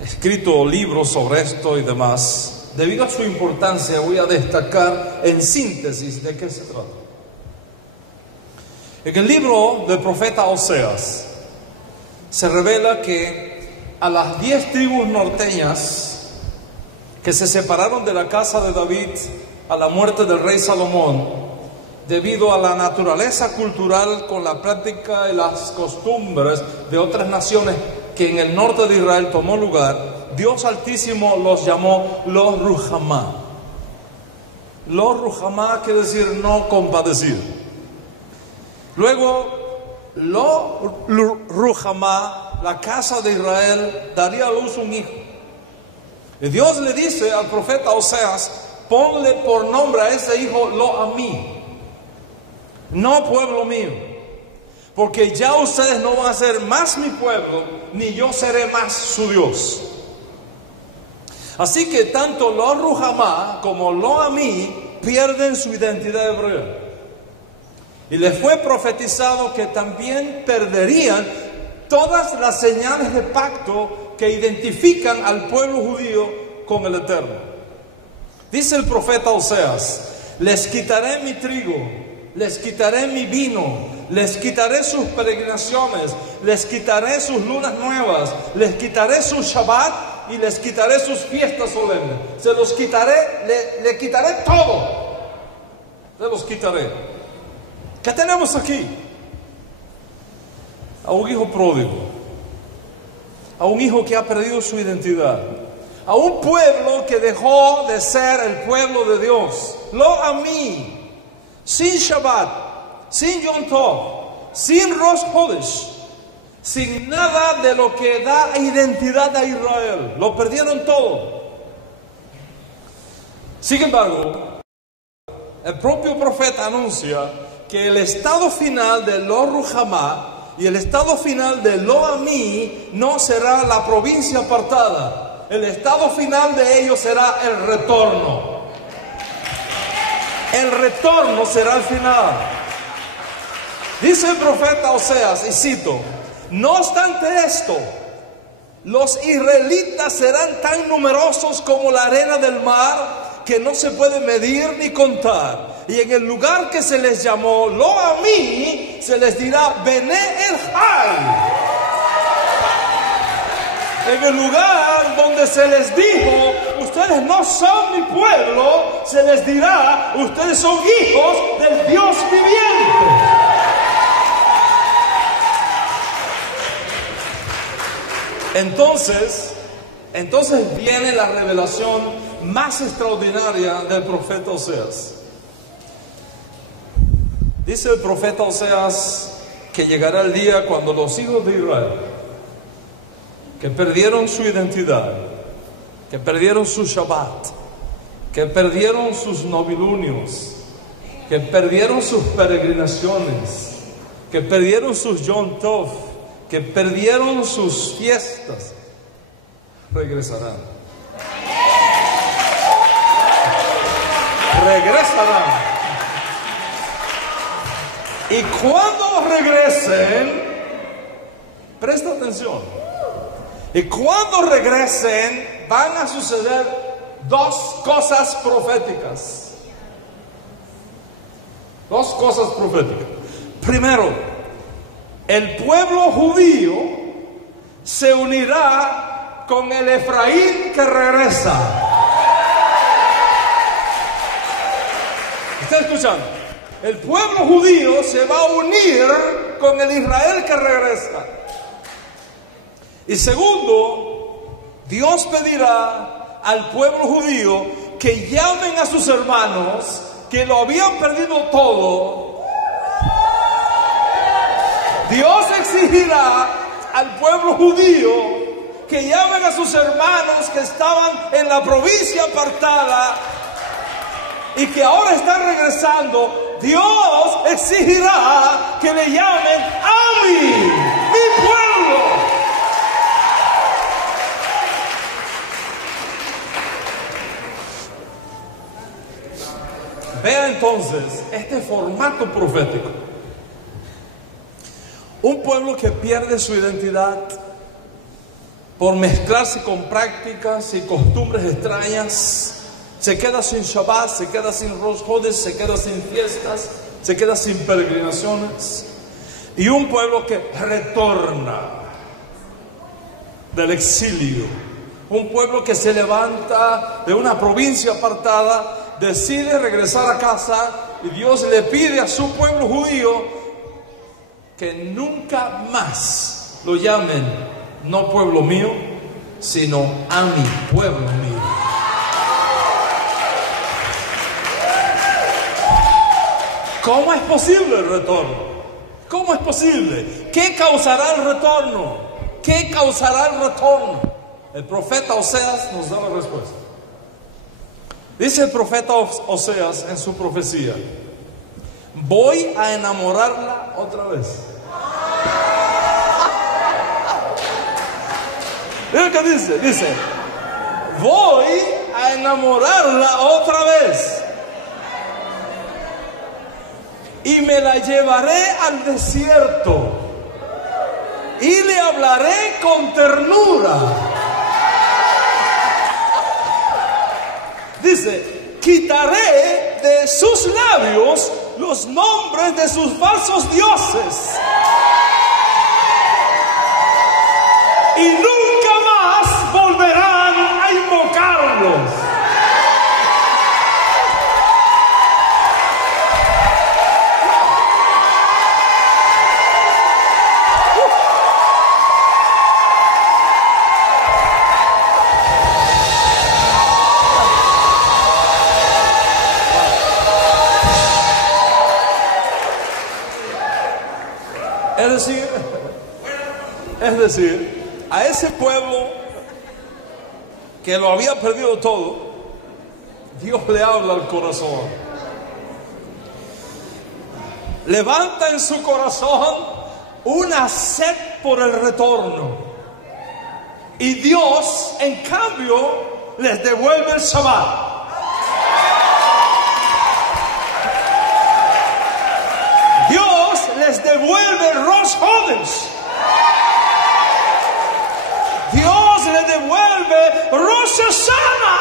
he escrito libros sobre esto y demás, debido a su importancia voy a destacar en síntesis de qué se trata. En el libro del profeta Oseas se revela que a las 10 tribus norteñas que se separaron de la casa de David a la muerte del rey Salomón, debido a la naturaleza cultural con la práctica y las costumbres de otras naciones que en el norte de Israel tomó lugar, Dios Altísimo los llamó los Ruhamá. Los Ruhamá quiere decir no compadecido. Luego, los Ruhamá, la casa de Israel, daría a luz un hijo. Y Dios le dice al profeta Oseas: ponle por nombre a ese hijo Lo-Amí, no pueblo mío, porque ya ustedes no van a ser más mi pueblo, ni yo seré más su Dios. Así que tanto Lo-Ruhamá como Lo-Amí pierden su identidad hebrea. Y les fue profetizado que también perderían todas las señales de pacto que identifican al pueblo judío con el Eterno. Dice el profeta Oseas: les quitaré mi trigo, les quitaré mi vino, les quitaré sus peregrinaciones, les quitaré sus lunas nuevas, les quitaré su Shabbat y les quitaré sus fiestas solemnes. Se los quitaré, le quitaré todo. Se los quitaré. ¿Qué tenemos aquí? A un hijo pródigo, a un hijo que ha perdido su identidad, a un pueblo que dejó de ser el pueblo de Dios. Lo-Amí, sin Shabbat, sin Yom Tov, sin Rosh Chodesh, sin nada de lo que da identidad a Israel. Lo perdieron todo. Sin embargo, el propio profeta anuncia que el estado final de Lo-Ruhamá y el estado final de Lo-Amí no será la provincia apartada. El estado final de ellos será el retorno. El retorno será el final. Dice el profeta Oseas, y cito: no obstante esto, los israelitas serán tan numerosos como la arena del mar, que no se puede medir ni contar. Y en el lugar que se les llamó Lo-Amí, se les dirá Bené el-Jai. En el lugar donde se les dijo: ustedes no son mi pueblo, se les dirá: ustedes son hijos del Dios viviente. Entonces viene la revelación más extraordinaria del profeta Oseas. Dice el profeta Oseas que llegará el día cuando los hijos de Israel, que perdieron su identidad, que perdieron su Shabbat, que perdieron sus novilunios, que perdieron sus peregrinaciones, que perdieron sus Yom Tov, que perdieron sus fiestas, regresarán. Regresarán. Y cuando regresen, presta atención, y cuando regresen van a suceder dos cosas proféticas. Dos cosas proféticas. Primero, el pueblo judío se unirá con el Efraín que regresa. ¿Está escuchando? El pueblo judío se va a unir con el Israel que regresa. Y segundo, Dios pedirá al pueblo judío que llamen a sus hermanos que lo habían perdido todo. Dios exigirá al pueblo judío que llamen a sus hermanos que estaban en la provincia apartada y que ahora están regresando. Dios exigirá que le llamen a mí, mi pueblo. Vea entonces este formato profético. Un pueblo que pierde su identidad por mezclarse con prácticas y costumbres extrañas, se queda sin Shabbat, se queda sin Rosh Hodesh, se queda sin fiestas, se queda sin peregrinaciones. Y un pueblo que retorna del exilio, un pueblo que se levanta de una provincia apartada, decide regresar a casa, y Dios le pide a su pueblo judío que nunca más lo llamen no pueblo mío, sino a mi pueblo mío. ¿Cómo es posible el retorno? ¿Cómo es posible? ¿Qué causará el retorno? ¿Qué causará el retorno? El profeta Oseas nos da la respuesta. Dice el profeta Oseas en su profecía: voy a enamorarla otra vez. Mira lo que dice, voy a enamorarla otra vez y me la llevaré al desierto y le hablaré con ternura. Dice, quitaré de sus labios los nombres de sus falsos dioses y nunca más volverán a invocarlos. Es decir, a ese pueblo que lo había perdido todo, Dios le habla al corazón. Levanta en su corazón una sed por el retorno. Y Dios, en cambio, les devuelve el Shabbat. Dios les devuelve el Rosh Hodesh. Dios le devuelve Rosh Hashanah.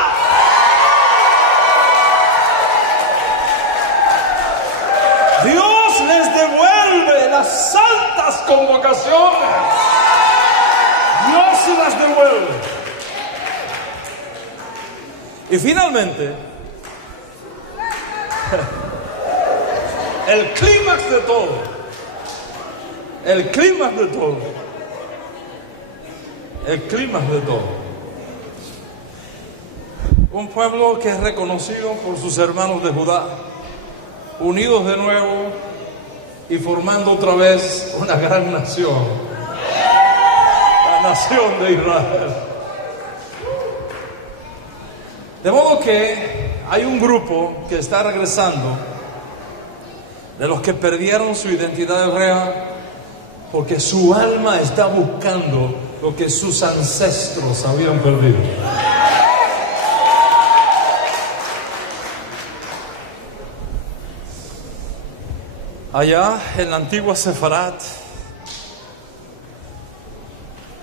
Dios les devuelve las santas convocaciones. Dios se las devuelve. Y finalmente, el clímax de todo, el clímax de todo. El clímax de todo. Un pueblo que es reconocido por sus hermanos de Judá, unidos de nuevo y formando otra vez una gran nación, la nación de Israel. De modo que hay un grupo que está regresando de los que perdieron su identidad hebrea porque su alma está buscando lo que sus ancestros habían perdido. Allá en la antigua Sefarat,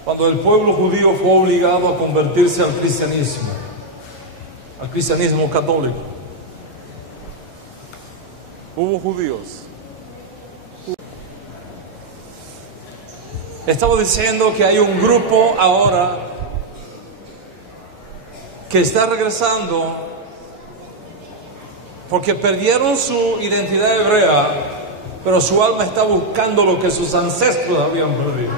cuando el pueblo judío fue obligado a convertirse al cristianismo católico, hubo judíos. Estaba diciendo que hay un grupo ahora que está regresando porque perdieron su identidad hebrea, pero su alma está buscando lo que sus ancestros habían perdido.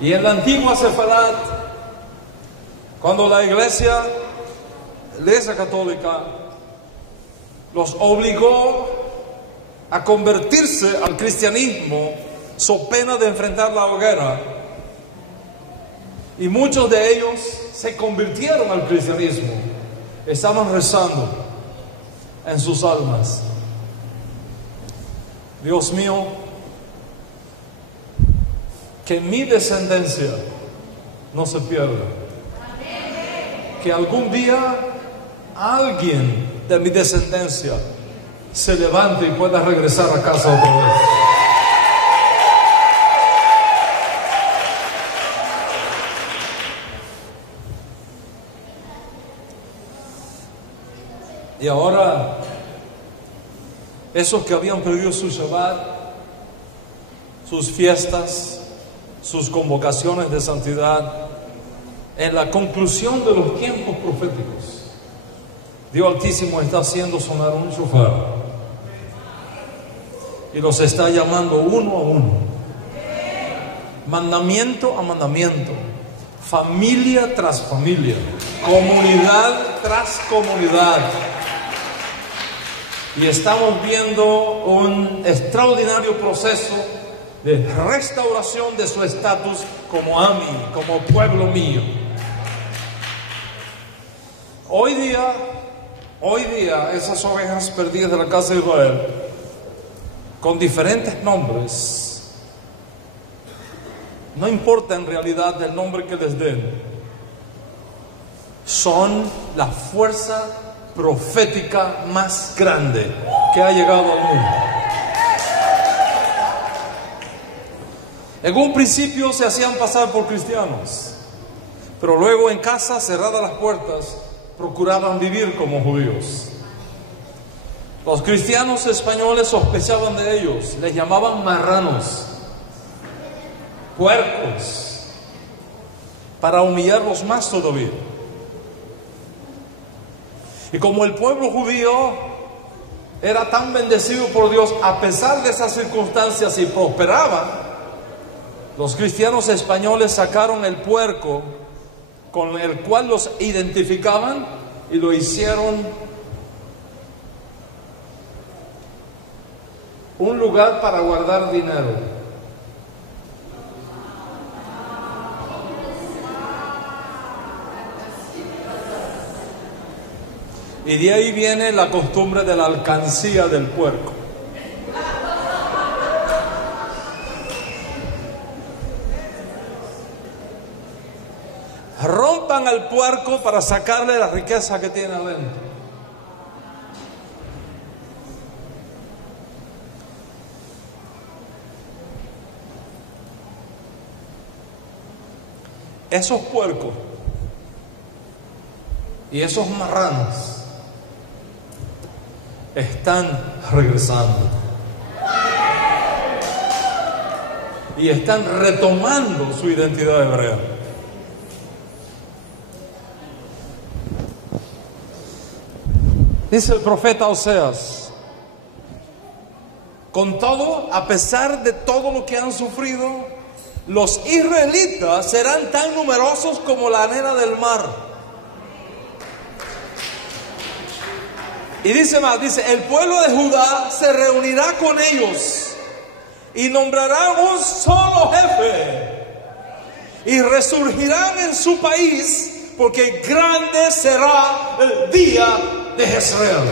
Y en la antigua Sefarat, Cuando la Iglesia Católica los obligó a convertirse al cristianismo, so pena de enfrentar la hoguera, y muchos de ellos se convirtieron al cristianismo, estaban rezando en sus almas: Dios mío, que mi descendencia no se pierda, que algún día alguien de mi descendencia se levante y pueda regresar a casa otra vez. Y ahora, esos que habían perdido su Shabbat, sus fiestas, sus convocaciones de santidad, en la conclusión de los tiempos proféticos, Dios Altísimo está haciendo sonar un shofar y los está llamando uno a uno, mandamiento a mandamiento, familia tras familia, comunidad tras comunidad. Y estamos viendo un extraordinario proceso de restauración de su estatus como Ami, como pueblo mío. Hoy día esas ovejas perdidas de la casa de Israel, con diferentes nombres, no importa en realidad el nombre que les den, son la fuerza profética más grande que ha llegado al mundo. En un principio se hacían pasar por cristianos, pero luego en casa, cerradas las puertas, procuraban vivir como judíos. Los cristianos españoles sospechaban de ellos, les llamaban marranos, puercos, para humillarlos más todavía. Y como el pueblo judío era tan bendecido por Dios a pesar de esas circunstancias y prosperaban, los cristianos españoles sacaron el puerco con el cual los identificaban y lo hicieron un lugar para guardar dinero. Y de ahí viene la costumbre de la alcancía del puerco. Rompan al puerco para sacarle la riqueza que tiene adentro. Esos puercos y esos marranos están regresando y están retomando su identidad hebrea. Dice el profeta Oseas: con todo, a pesar de todo lo que han sufrido, los israelitas serán tan numerosos como la arena del mar. Y dice más, dice: el pueblo de Judá se reunirá con ellos y nombrarán un solo jefe y resurgirán en su país, porque grande será el día de Jezreel.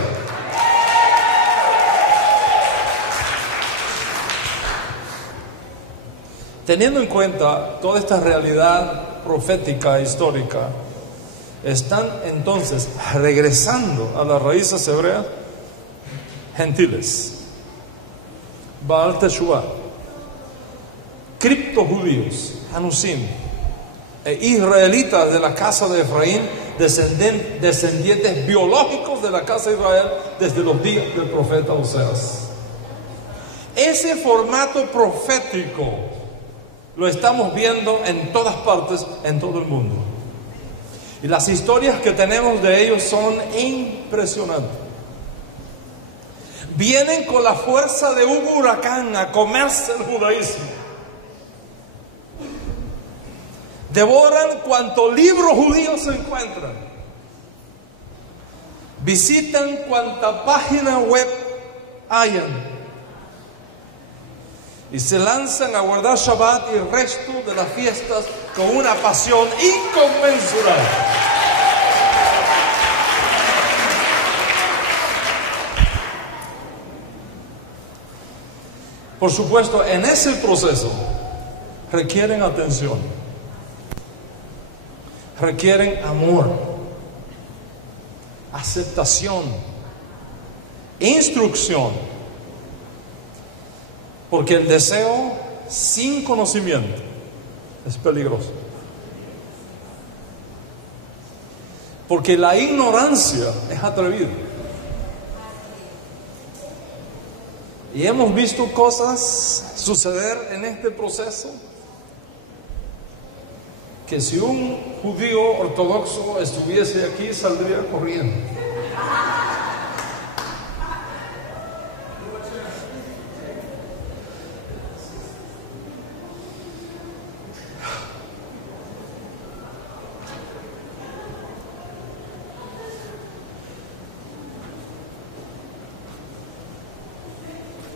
Teniendo en cuenta toda esta realidad profética e histórica, están entonces regresando a las raíces hebreas gentiles, Baal Teshuvah, criptojudíos, Hanusim, e israelitas de la casa de Efraín, descendientes biológicos de la casa de Israel desde los días del profeta Oseas. Ese formato profético lo estamos viendo en todas partes, en todo el mundo. Y las historias que tenemos de ellos son impresionantes. Vienen con la fuerza de un huracán a comerse el judaísmo. Devoran cuanto libro judío se encuentran. Visitan cuanta página web hayan. Y se lanzan a guardar Shabbat y el resto de las fiestas con una pasión inconmensurable. Por supuesto, en ese proceso requieren atención, requieren amor, aceptación, instrucción, porque el deseo sin conocimiento es peligroso. Porque la ignorancia es atrevida. Y hemos visto cosas suceder en este proceso que si un judío ortodoxo estuviese aquí saldría corriendo.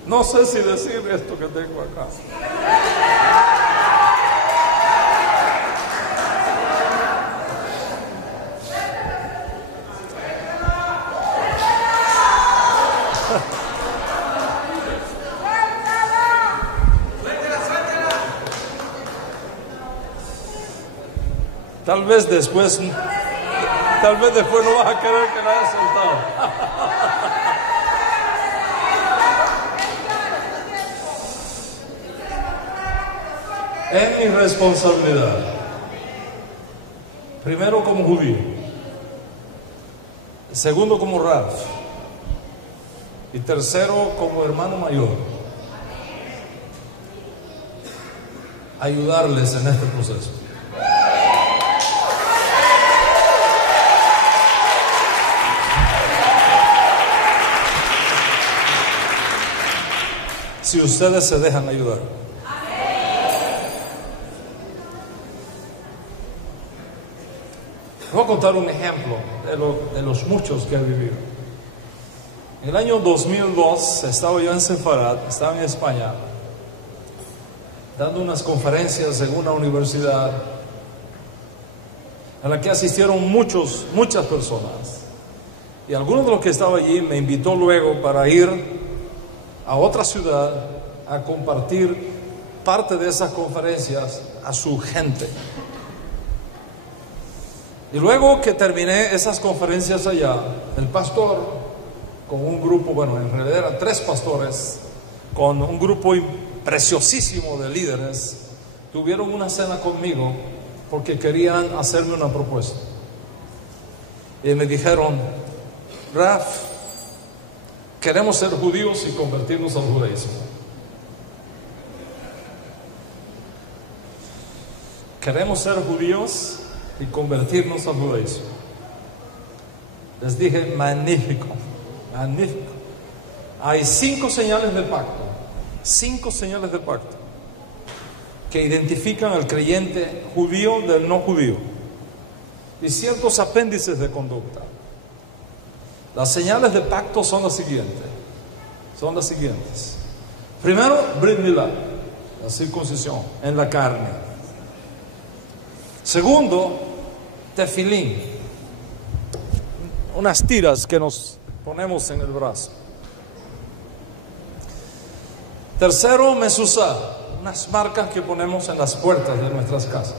No sé si decir esto que tengo acá. Tal vez después no vas a querer que la haya soltado. Es mi responsabilidad, primero como judío, segundo como Raf y tercero como hermano mayor, ayudarles en este proceso. Si ustedes se dejan ayudar. Voy a contar un ejemplo de los muchos que he vivido. En el año 2002 estaba yo en Sefarad, estaba en España, dando unas conferencias en una universidad a la que asistieron muchas personas. Y alguno de los que estaba allí me invitó luego para ir a otra ciudad a compartir parte de esas conferencias a su gente. Y luego que terminé esas conferencias allá, el pastor, con un grupo, bueno, en realidad eran 3 pastores, con un grupo preciosísimo de líderes, tuvieron una cena conmigo porque querían hacerme una propuesta. Y me dijeron: Raf, queremos ser judíos y convertirnos al judaísmo. Queremos ser judíos y convertirnos al judaísmo. Les dije: magnífico, magnífico. Hay 5 señales de pacto, 5 señales de pacto que identifican al creyente judío del no judío, y ciertos apéndices de conducta. Las señales de pacto son las siguientes. Primero, Brit Milá, la circuncisión en la carne. Segundo, tefilín, unas tiras que nos ponemos en el brazo. Tercero, mezuzá, unas marcas que ponemos en las puertas de nuestras casas.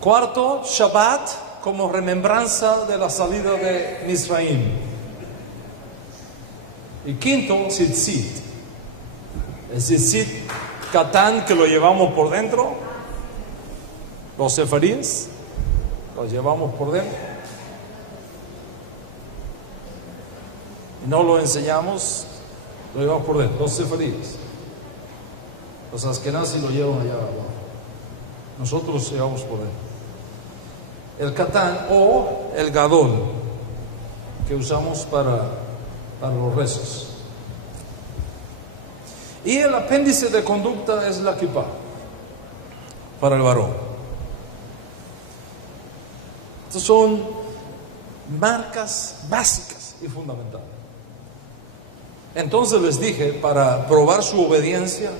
Cuarto, Shabbat, como remembranza de la salida de Misraim. Y quinto, tzitzit. El tzitzit katán, que lo llevamos por dentro, los sefaríes, los llevamos por dentro. Y no lo enseñamos, lo llevamos por dentro, los sefaríes. Los askenazí lo llevan allá abajo. Nosotros lo llevamos por dentro. El katán o el gadol, que usamos para los rezos. Y el apéndice de conducta es la kippah, para el varón. Estas son marcas básicas y fundamentales. Entonces les dije, para probar su obediencia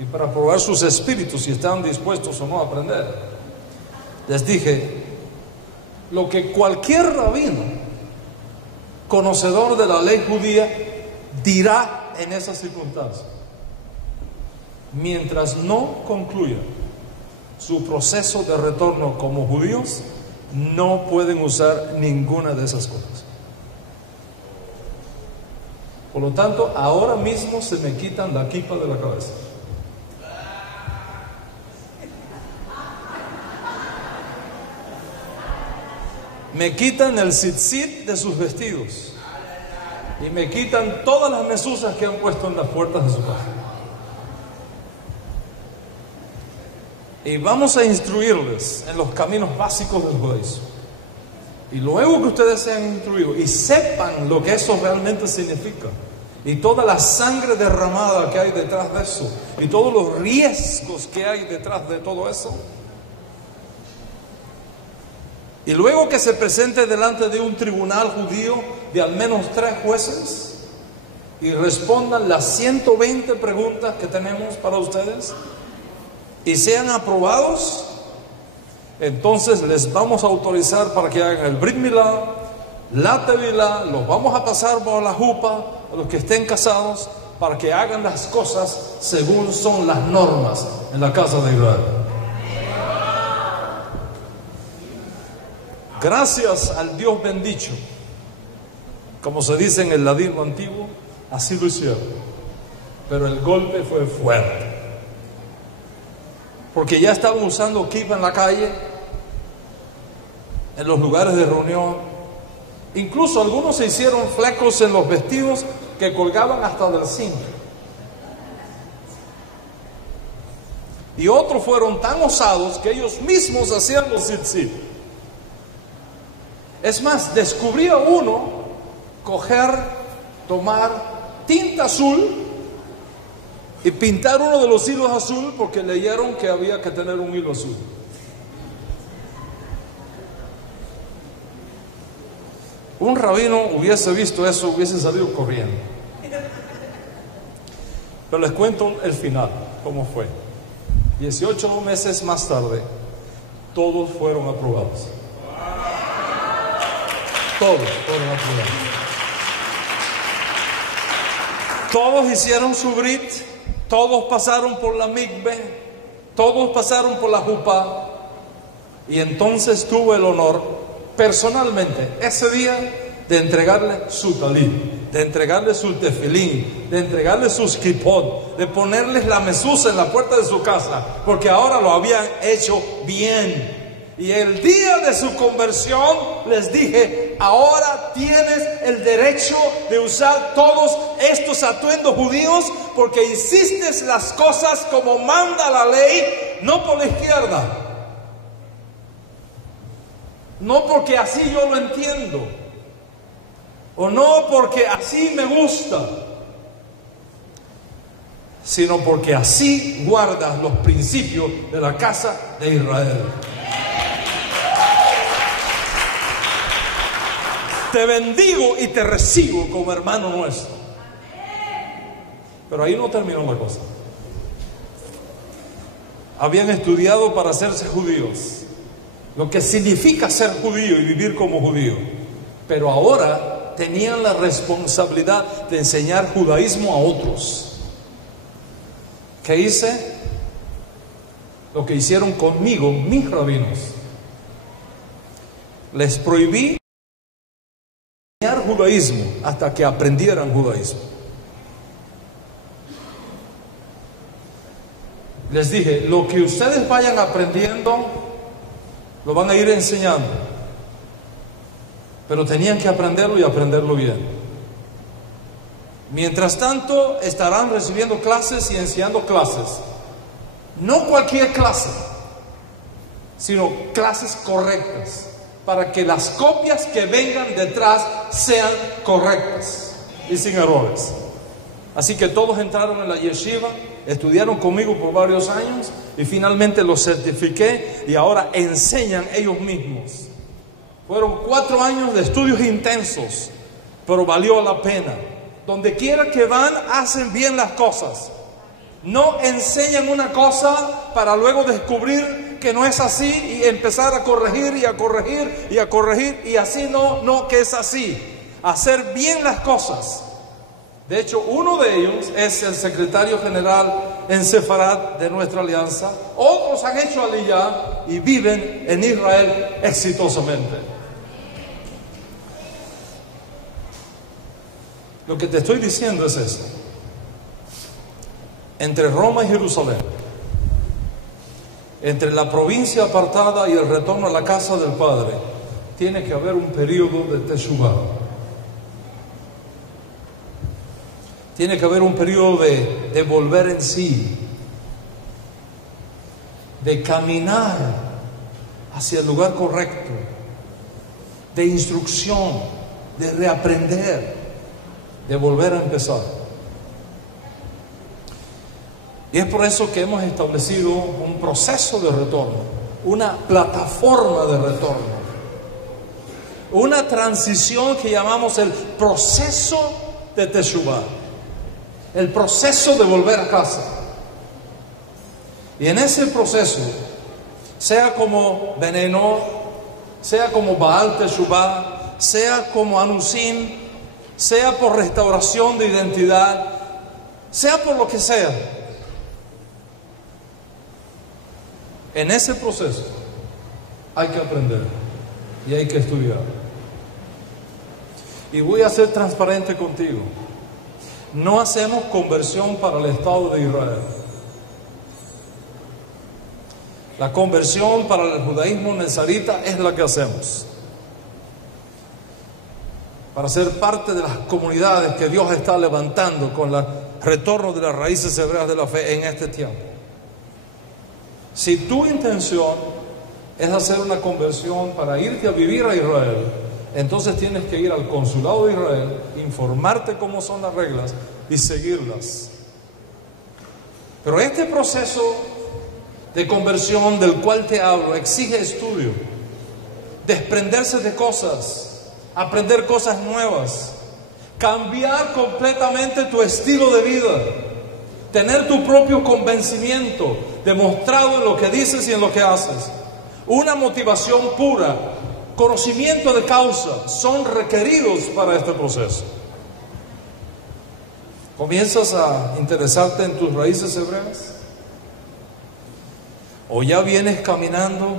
y para probar sus espíritus, si están dispuestos o no a aprender, les dije, lo que cualquier rabino, conocedor de la ley judía, dirá en esas circunstancias, mientras no concluya su proceso de retorno como judíos, no pueden usar ninguna de esas cosas. Por lo tanto, ahora mismo se me quitan la kippah de la cabeza. Me quitan el tzitzit de sus vestidos y me quitan todas las mesuzas que han puesto en las puertas de su casa. Y vamos a instruirles en los caminos básicos del judaísmo. Y luego que ustedes sean instruidos y sepan lo que eso realmente significa, y toda la sangre derramada que hay detrás de eso, y todos los riesgos que hay detrás de todo eso, y luego que se presente delante de un tribunal judío de al menos 3 jueces y respondan las 120 preguntas que tenemos para ustedes y sean aprobados, entonces les vamos a autorizar para que hagan el Brit Milá, la Tevilá, los vamos a pasar por la jupa a los que estén casados para que hagan las cosas según son las normas en la casa de Israel. Gracias al Dios bendicho, como se dice en el ladino antiguo, así lo hicieron. Pero el golpe fue fuerte, porque ya estaban usando kippah en la calle, en los lugares de reunión. Incluso algunos se hicieron flecos en los vestidos que colgaban hasta del cinto. Y otros fueron tan osados que ellos mismos hacían los tzitzit. Es más, descubría uno tomar tinta azul y pintar uno de los hilos azul porque leyeron que había que tener un hilo azul. Un rabino hubiese visto eso, hubiese salido corriendo. Pero les cuento el final, cómo fue. 18 meses más tarde, todos fueron aprobados. Todos fueron aprobados. Todos hicieron su brit, todos pasaron por la mikveh, todos pasaron por la jupá, y entonces tuve el honor personalmente ese día de entregarle su talit, de entregarle su tefilín, de entregarle sus kippot, de ponerles la mesusa en la puerta de su casa, porque ahora lo habían hecho bien. Y el día de su conversión les dije: ahora tienes el derecho de usar todos estos atuendos judíos, porque hiciste las cosas como manda la ley, no por la izquierda, no porque así yo lo entiendo, o no porque así me gusta, sino porque así guardas los principios de la casa de Israel. Te bendigo y te recibo como hermano nuestro. Pero ahí no terminó la cosa. Habían estudiado para hacerse judíos, lo que significa ser judío y vivir como judío. Pero ahora tenían la responsabilidad de enseñar judaísmo a otros. ¿Qué hice? Lo que hicieron conmigo mis rabinos. Les prohibí enseñar judaísmo hasta que aprendieran judaísmo. Les dije: lo que ustedes vayan aprendiendo lo van a ir enseñando, pero tenían que aprenderlo y aprenderlo bien. Mientras tanto estarán recibiendo clases y enseñando clases, no cualquier clase, sino clases correctas, para que las copias que vengan detrás sean correctas y sin errores. Así que todos entraron en la yeshiva, estudiaron conmigo por varios años y finalmente los certifiqué, y ahora enseñan ellos mismos Fueron 4 años de estudios intensos, pero valió la pena. Donde quiera que van, hacen bien las cosas. No enseñan una cosa para luego descubrir que no es así y empezar a corregir y a corregir y a corregir, y así no que es así. Hacer bien las cosas. De hecho, uno de ellos es el secretario general en Sefarad de nuestra alianza. Otros han hecho aliyá y viven en Israel exitosamente. Lo que te estoy diciendo es esto. Entre Roma y Jerusalén, entre la provincia apartada y el retorno a la casa del Padre, tiene que haber un periodo de teshuvá. Tiene que haber un periodo de volver en sí, de caminar hacia el lugar correcto, de instrucción, de reaprender, de volver a empezar. Y es por eso que hemos establecido un proceso de retorno, una plataforma de retorno, una transición que llamamos el proceso de teshuvá, el proceso de volver a casa. Y en ese proceso, sea como Beneno, sea como Baal Teshuvá, sea como Anusim, sea por restauración de identidad, sea por lo que sea, en ese proceso hay que aprender y hay que estudiar. Y voy a ser transparente contigo. No hacemos conversión para el Estado de Israel. La conversión para el judaísmo nazarita es la que hacemos, para ser parte de las comunidades que Dios está levantando con el retorno de las raíces hebreas de la fe en este tiempo. Si tu intención es hacer una conversión para irte a vivir a Israel, entonces tienes que ir al consulado de Israel, informarte cómo son las reglas y seguirlas. Pero este proceso de conversión del cual te hablo exige estudio, desprenderse de cosas, aprender cosas nuevas, cambiar completamente tu estilo de vida, tener tu propio convencimiento demostrado en lo que dices y en lo que haces, una motivación pura, conocimiento de causa, son requeridos para este proceso. ¿Comienzas a interesarte en tus raíces hebreas? ¿O ya vienes caminando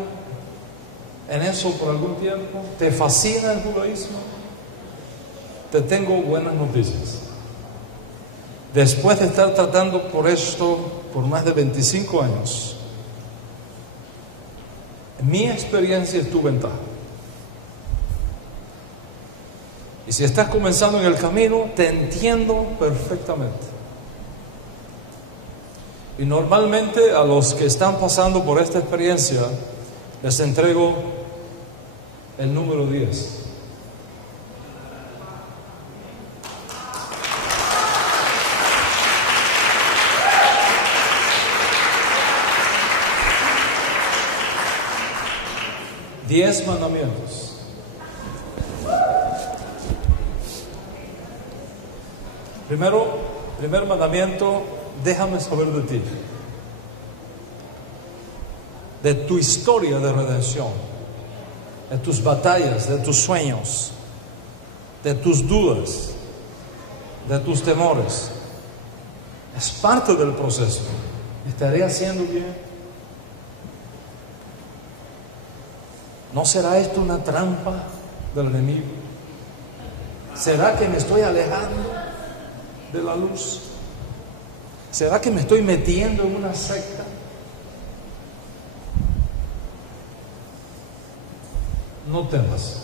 en eso por algún tiempo? ¿Te fascina el judaísmo? Te tengo buenas noticias. Después de estar tratando por esto por más de 25 años, mi experiencia es tu ventaja. Y si estás comenzando en el camino, te entiendo perfectamente. Y normalmente a los que están pasando por esta experiencia les entrego el número 10. Diez mandamientos. Primer mandamiento: déjame saber de ti, de tu historia de redención, de tus batallas, de tus sueños, de tus dudas, de tus temores. Es parte del proceso. ¿Estaré haciendo bien? ¿No será esto una trampa del enemigo? ¿Será que me estoy alejando de la luz? ¿Será que me estoy metiendo en una secta? No temas.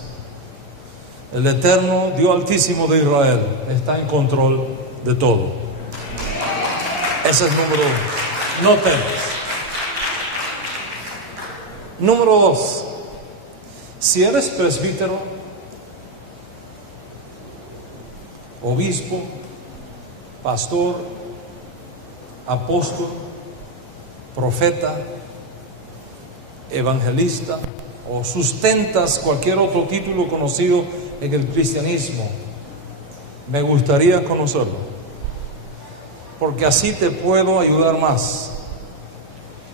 El Eterno, Dios Altísimo de Israel, está en control de todo. Ese es número 1. No temas. Número 2. Si eres presbítero, obispo, pastor, apóstol, profeta, evangelista o sustentas cualquier otro título conocido en el cristianismo, me gustaría conocerlo, porque así te puedo ayudar más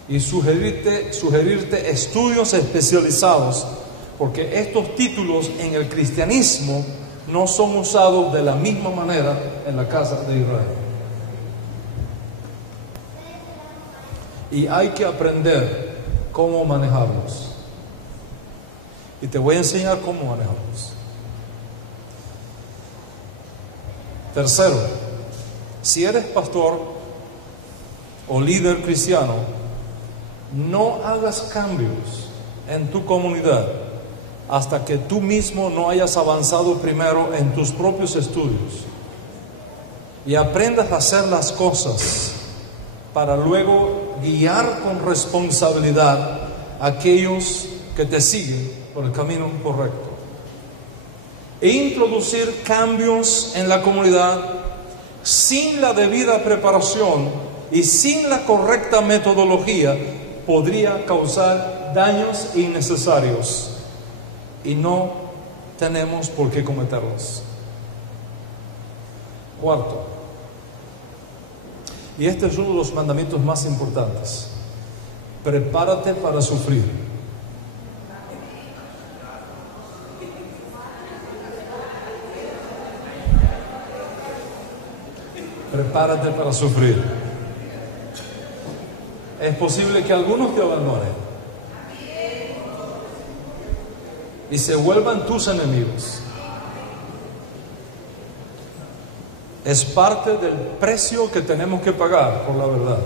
y sugerirte estudios especializados, porque estos títulos en el cristianismo no son usados de la misma manera en la casa de Israel. Y hay que aprender cómo manejarlos. Y te voy a enseñar cómo manejarlos. Tercero, si eres pastor o líder cristiano, no hagas cambios en tu comunidad hasta que tú mismo no hayas avanzado primero en tus propios estudios y aprendas a hacer las cosas para luego guiar con responsabilidad a aquellos que te siguen por el camino correcto. E introducir cambios en la comunidad sin la debida preparación y sin la correcta metodología podría causar daños innecesarios, y no tenemos por qué cometerlos. Cuarto, y este es uno de los mandamientos más importantes: prepárate para sufrir. Prepárate para sufrir. Es posible que algunos te abandonen y se vuelvan tus enemigos. Es parte del precio que tenemos que pagar por la verdad.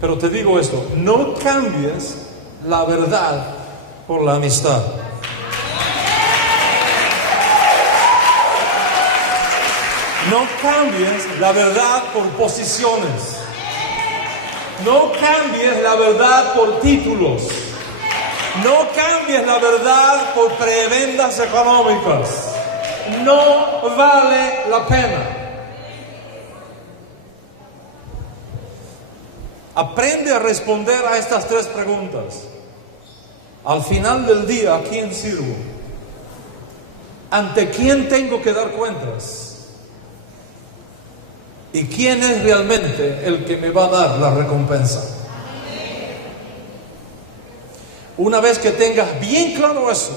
Pero te digo esto: no cambies la verdad por la amistad. No cambies la verdad por posiciones. No cambies la verdad por títulos. No cambies la verdad por prebendas económicas. No vale la pena. Aprende a responder a estas tres preguntas. Al final del día, ¿a quién sirvo? ¿Ante quién tengo que dar cuentas? ¿Y quién es realmente el que me va a dar la recompensa? Una vez que tengas bien claro eso,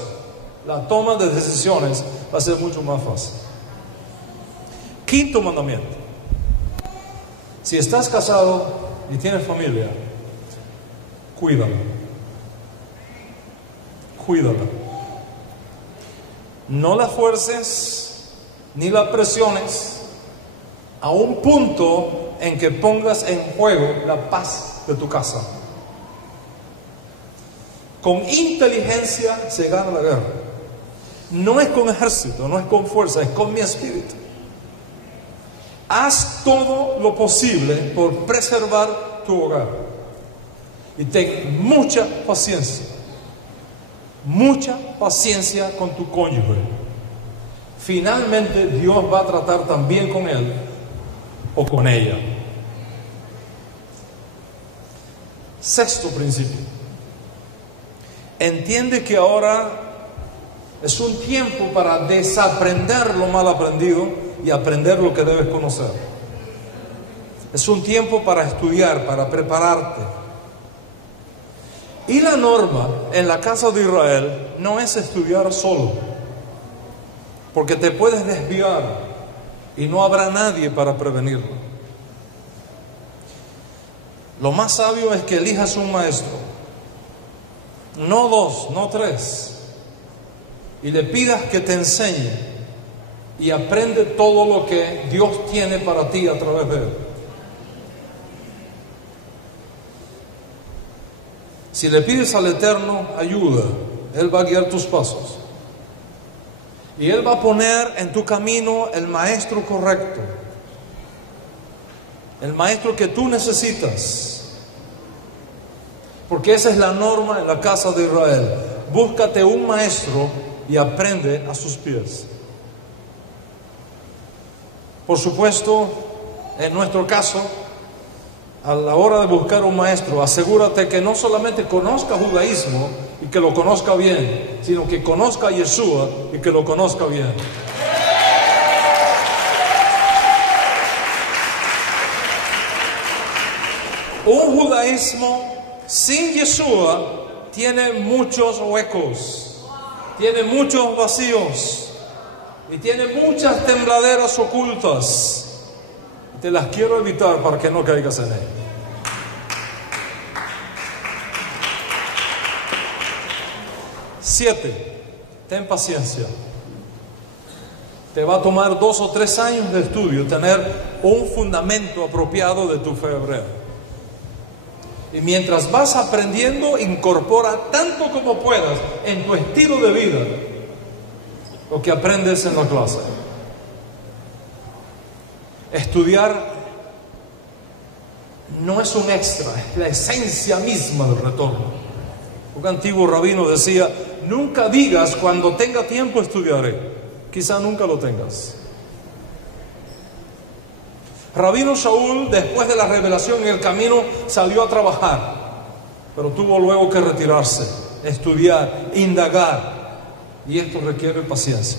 la toma de decisiones va a ser mucho más fácil. Quinto mandamiento: si estás casado y tienes familia, cuídala. Cuídala. No la fuerces ni la presiones a un punto en que pongas en juego la paz de tu casa. Con inteligencia se gana la guerra. No es con ejército, no es con fuerza, es con mi espíritu. Haz todo lo posible por preservar tu hogar. Y ten mucha paciencia. Mucha paciencia con tu cónyuge. Finalmente Dios va a tratar también con él o con ella. Sexto principio: entiende que ahora es un tiempo para desaprender lo mal aprendido y aprender lo que debes conocer. Es un tiempo para estudiar, para prepararte. Y la norma en la casa de Israel no es estudiar solo, porque te puedes desviar y no habrá nadie para prevenirlo. Lo más sabio es que elijas un maestro, no dos, no tres, y le pidas que te enseñe y aprende todo lo que Dios tiene para ti a través de él. Si le pides al Eterno ayuda, Él va a guiar tus pasos. Y Él va a poner en tu camino el maestro correcto. El maestro que tú necesitas. Porque esa es la norma en la casa de Israel. Búscate un maestro y aprende a sus pies. Por supuesto, en nuestro caso, a la hora de buscar un maestro, asegúrate que no solamente conozca judaísmo y que lo conozca bien, sino que conozca a Yeshua y que lo conozca bien. Un judaísmo sin Yeshua tiene muchos huecos, tiene muchos vacíos y tiene muchas tembladeras ocultas. Te las quiero evitar para que no caigas en ellas. Siete, ten paciencia. Te va a tomar 2 o 3 años de estudio tener un fundamento apropiado de tu fe hebrea. Y mientras vas aprendiendo, incorpora tanto como puedas en tu estilo de vida lo que aprendes en la clase. Estudiar no es un extra, es la esencia misma del retorno. Un antiguo rabino decía: nunca digas cuando tenga tiempo estudiaré. Quizá nunca lo tengas. Rabino Shaul, después de la revelación en el camino, salió a trabajar, pero tuvo luego que retirarse, estudiar, indagar, y esto requiere paciencia.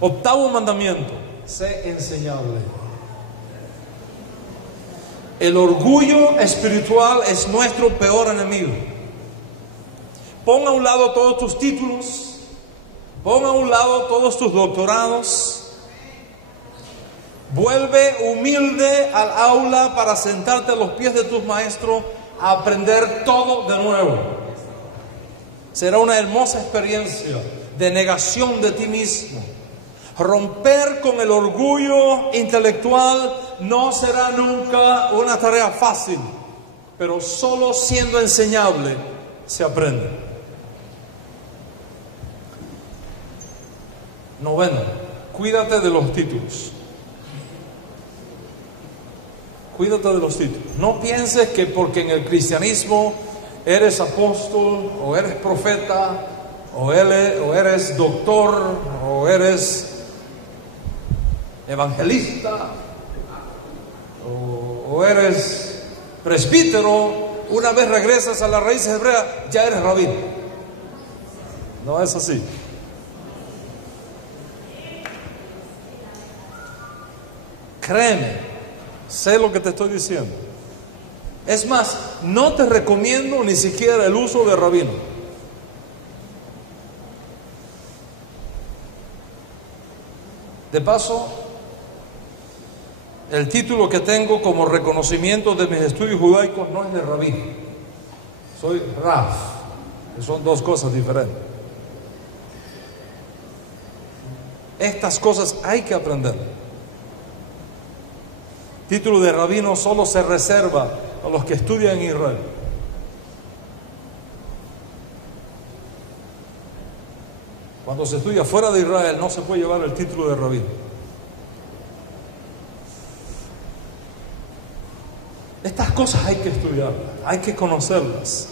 8º mandamiento: sé enseñable. El orgullo espiritual es nuestro peor enemigo. Pon a un lado todos tus títulos, pon a un lado todos tus doctorados. Vuelve humilde al aula para sentarte a los pies de tus maestros a aprender todo de nuevo. Será una hermosa experiencia de negación de ti mismo. Romper con el orgullo intelectual no será nunca una tarea fácil, pero solo siendo enseñable se aprende. 9, cuídate de los títulos. Cuídate de los títulos. No pienses que porque en el cristianismo eres apóstol, o eres profeta, o eres doctor, o eres evangelista, o eres presbítero, una vez regresas a las raíces hebreas, ya eres rabino. No es así. Créeme, sé lo que te estoy diciendo. Es más, no te recomiendo ni siquiera el uso de rabino. De paso, el título que tengo como reconocimiento de mis estudios judaicos no es de rabí. Soy Raf, que son 2 cosas diferentes. Estas cosas hay que aprender. Título de rabino solo se reserva a los que estudian en Israel. Cuando se estudia fuera de Israel no se puede llevar el título de rabino. Estas cosas hay que estudiarlas, hay que conocerlas,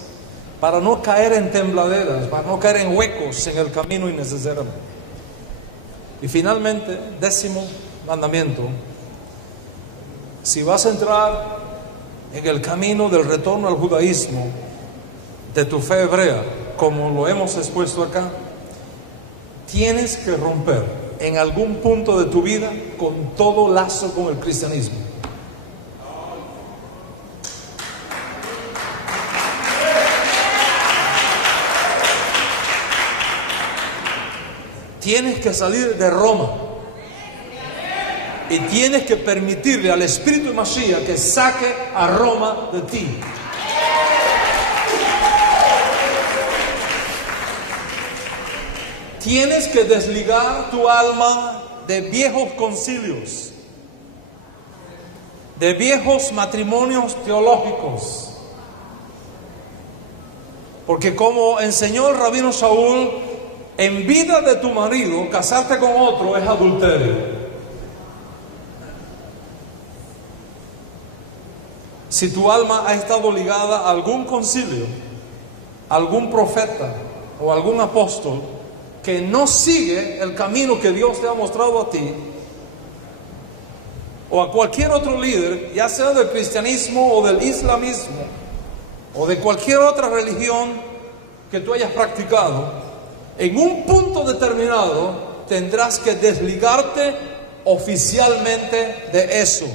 para no caer en tembladeras, para no caer en huecos en el camino innecesariamente. Y finalmente, 10º mandamiento: si vas a entrar en el camino del retorno al judaísmo, de tu fe hebrea, como lo hemos expuesto acá, tienes que romper en algún punto de tu vida con todo lazo con el cristianismo. Tienes que salir de Roma. Y tienes que permitirle al Espíritu de Mashiach que saque a Roma de ti. Tienes que desligar tu alma de viejos concilios, de viejos matrimonios teológicos. Porque como enseñó el rabino Shaul, en vida de tu marido, casarte con otro es adulterio. Si tu alma ha estado ligada a algún concilio, algún profeta o algún apóstol que no sigue el camino que Dios te ha mostrado a ti, o a cualquier otro líder, ya sea del cristianismo o del islamismo, o de cualquier otra religión que tú hayas practicado, en un punto determinado tendrás que desligarte oficialmente de eso.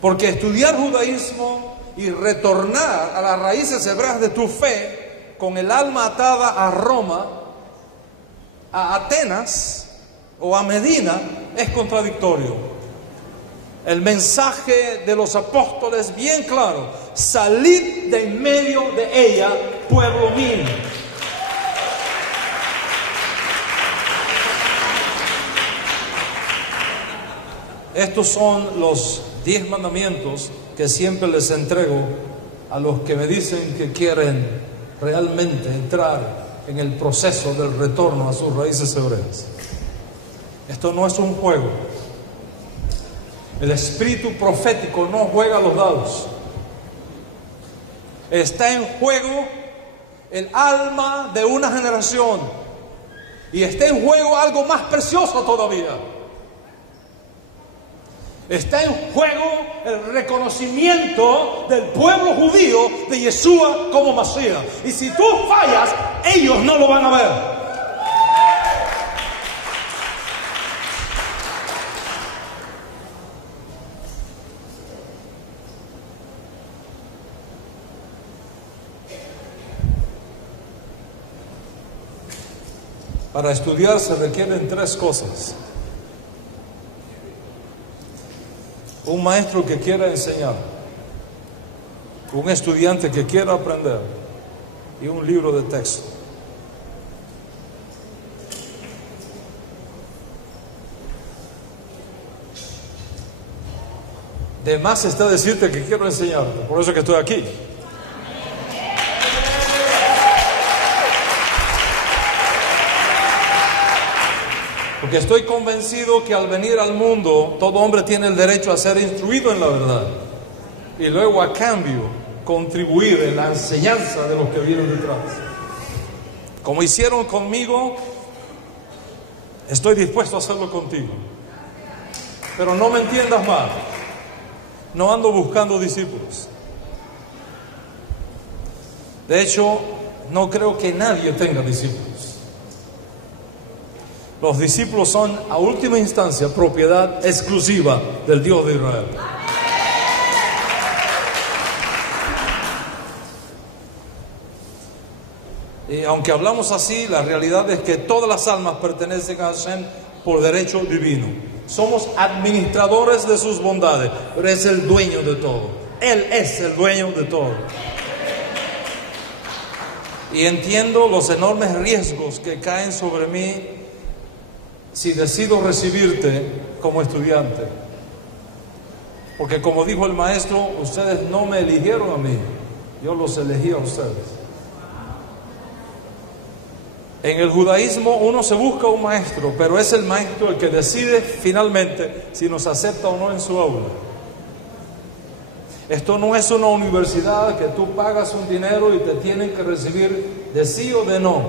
Porque estudiar judaísmo y retornar a las raíces hebreas de tu fe con el alma atada a Roma, a Atenas o a Medina es contradictorio. El mensaje de los apóstoles bien claro: salid de en medio de ella, pueblo mío. Estos son los 10 mandamientos que siempre les entrego a los que me dicen que quieren realmente entrar en el proceso del retorno a sus raíces hebreas. Esto no es un juego. El espíritu profético no juega a los dados. Está en juego el alma de una generación, y está en juego algo más precioso todavía. Está en juego el reconocimiento del pueblo judío de Yeshua como Masías. Y si tú fallas, ellos no lo van a ver. Para estudiar se requieren 3 cosas: un maestro que quiera enseñar, un estudiante que quiera aprender, y un libro de texto. De más está decirte que quiero enseñarte, por eso que estoy aquí. Porque estoy convencido que al venir al mundo, todo hombre tiene el derecho a ser instruido en la verdad, y luego a cambio contribuir en la enseñanza de los que vienen detrás. Como hicieron conmigo, estoy dispuesto a hacerlo contigo. Pero no me entiendas mal, no ando buscando discípulos. De hecho, no creo que nadie tenga discípulos. Los discípulos son, a última instancia, propiedad exclusiva del Dios de Israel. Y aunque hablamos así, la realidad es que todas las almas pertenecen a Hashem por derecho divino. Somos administradores de sus bondades, pero es el dueño de todo. Él es el dueño de todo. Y entiendo los enormes riesgos que caen sobre mí si decido recibirte como estudiante. Porque como dijo el maestro, ustedes no me eligieron a mí, yo los elegí a ustedes. En el judaísmo uno se busca un maestro, pero es el maestro el que decide finalmente si nos acepta o no en su aula. Esto no es una universidad que tú pagas un dinero y te tienen que recibir de sí o de no.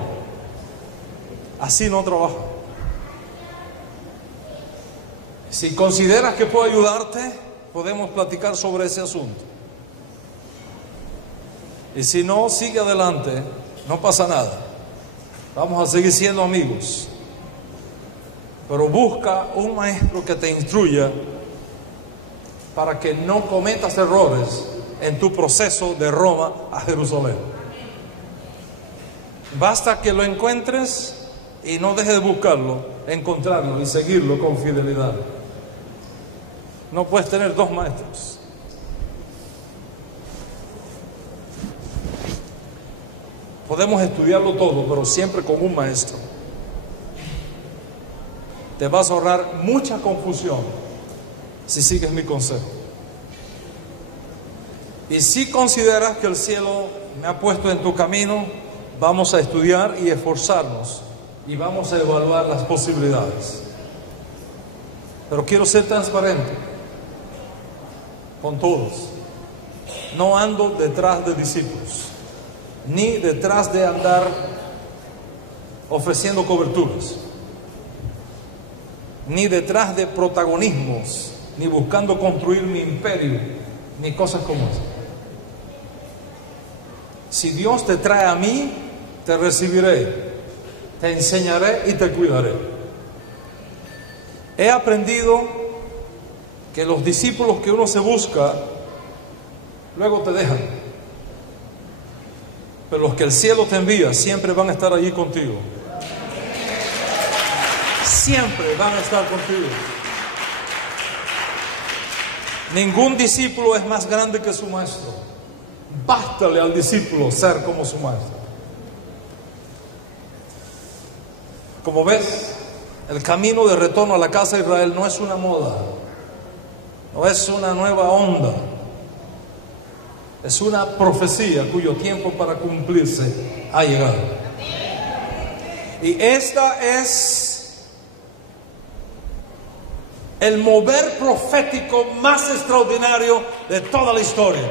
Así no trabaja. Si consideras que puedo ayudarte, podemos platicar sobre ese asunto. Y si no, sigue adelante, no pasa nada. Vamos a seguir siendo amigos. Pero busca un maestro que te instruya para que no cometas errores en tu proceso de Roma a Jerusalén. Basta que lo encuentres y no dejes de buscarlo, encontrarlo y seguirlo con fidelidad. No puedes tener 2 maestros. Podemos estudiarlo todo, pero siempre con un maestro. Te vas a ahorrar mucha confusión si sigues mi consejo. Y si consideras que el cielo me ha puesto en tu camino, vamos a estudiar y esforzarnos y vamos a evaluar las posibilidades. Pero quiero ser transparente con todos. No ando detrás de discípulos, ni detrás de andar ofreciendo coberturas. ni detrás de protagonismos, ni buscando construir mi imperio, ni cosas como esas. Si Dios te trae a mí, te recibiré, te enseñaré y te cuidaré. He aprendido que los discípulos que uno se busca, luego te dejan. Pero los que el cielo te envía, siempre van a estar allí contigo. Siempre van a estar contigo. Ningún discípulo es más grande que su maestro. Bástale al discípulo ser como su maestro. Como ves, el camino de retorno a la casa de Israel no es una moda, no es una nueva onda, es una profecía cuyo tiempo para cumplirse ha llegado. Y esta es el mover profético más extraordinario de toda la historia.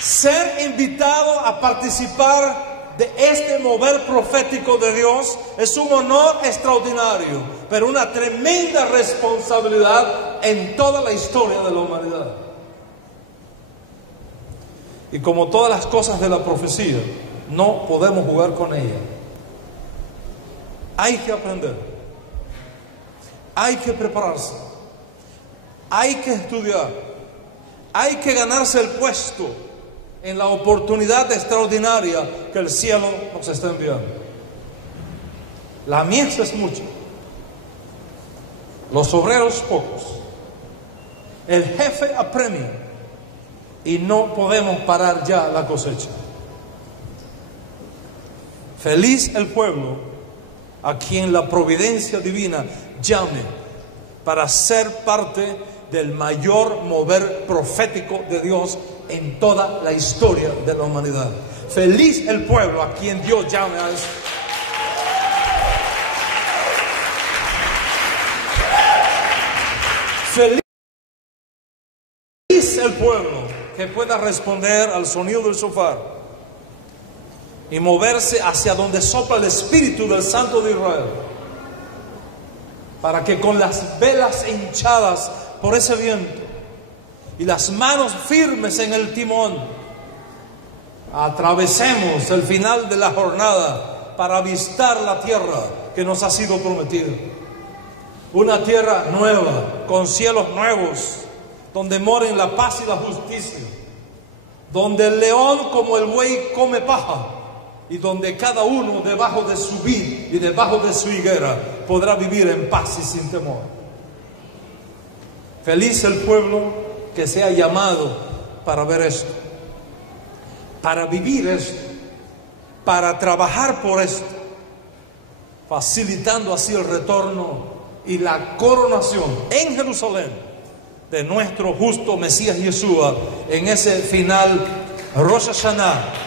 Ser invitado a participar de este mover profético de Dios es un honor extraordinario, pero una tremenda responsabilidad en toda la historia de la humanidad. Y como todas las cosas de la profecía, no podemos jugar con ella. Hay que aprender, hay que prepararse, hay que estudiar, hay que ganarse el puesto en la oportunidad extraordinaria que el cielo nos está enviando. La mies es mucha, los obreros pocos, el jefe apremia y no podemos parar ya la cosecha. Feliz el pueblo a quien la providencia divina llame para ser parte del mayor mover profético de Dios en toda la historia de la humanidad. Feliz el pueblo a quien Dios llame a eso. Feliz el pueblo que pueda responder al sonido del shofar y moverse hacia donde sopla el Espíritu del Santo de Israel, para que con las velas hinchadas por ese viento y las manos firmes en el timón, atravesemos el final de la jornada para avistar la tierra que nos ha sido prometida. Una tierra nueva, con cielos nuevos, donde moren la paz y la justicia, donde el león como el buey come paja, y donde cada uno debajo de su vid y debajo de su higuera podrá vivir en paz y sin temor. Feliz el pueblo que sea llamado para ver esto, para vivir esto, para trabajar por esto, facilitando así el retorno y la coronación en Jerusalén de nuestro justo Mesías Yeshua en ese final Rosh Hashanah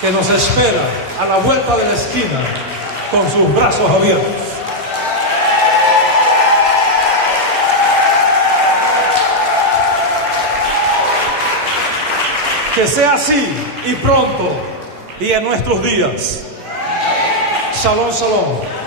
que nos espera a la vuelta de la esquina con sus brazos abiertos. Que sea así y pronto y en nuestros días. Shalom, shalom.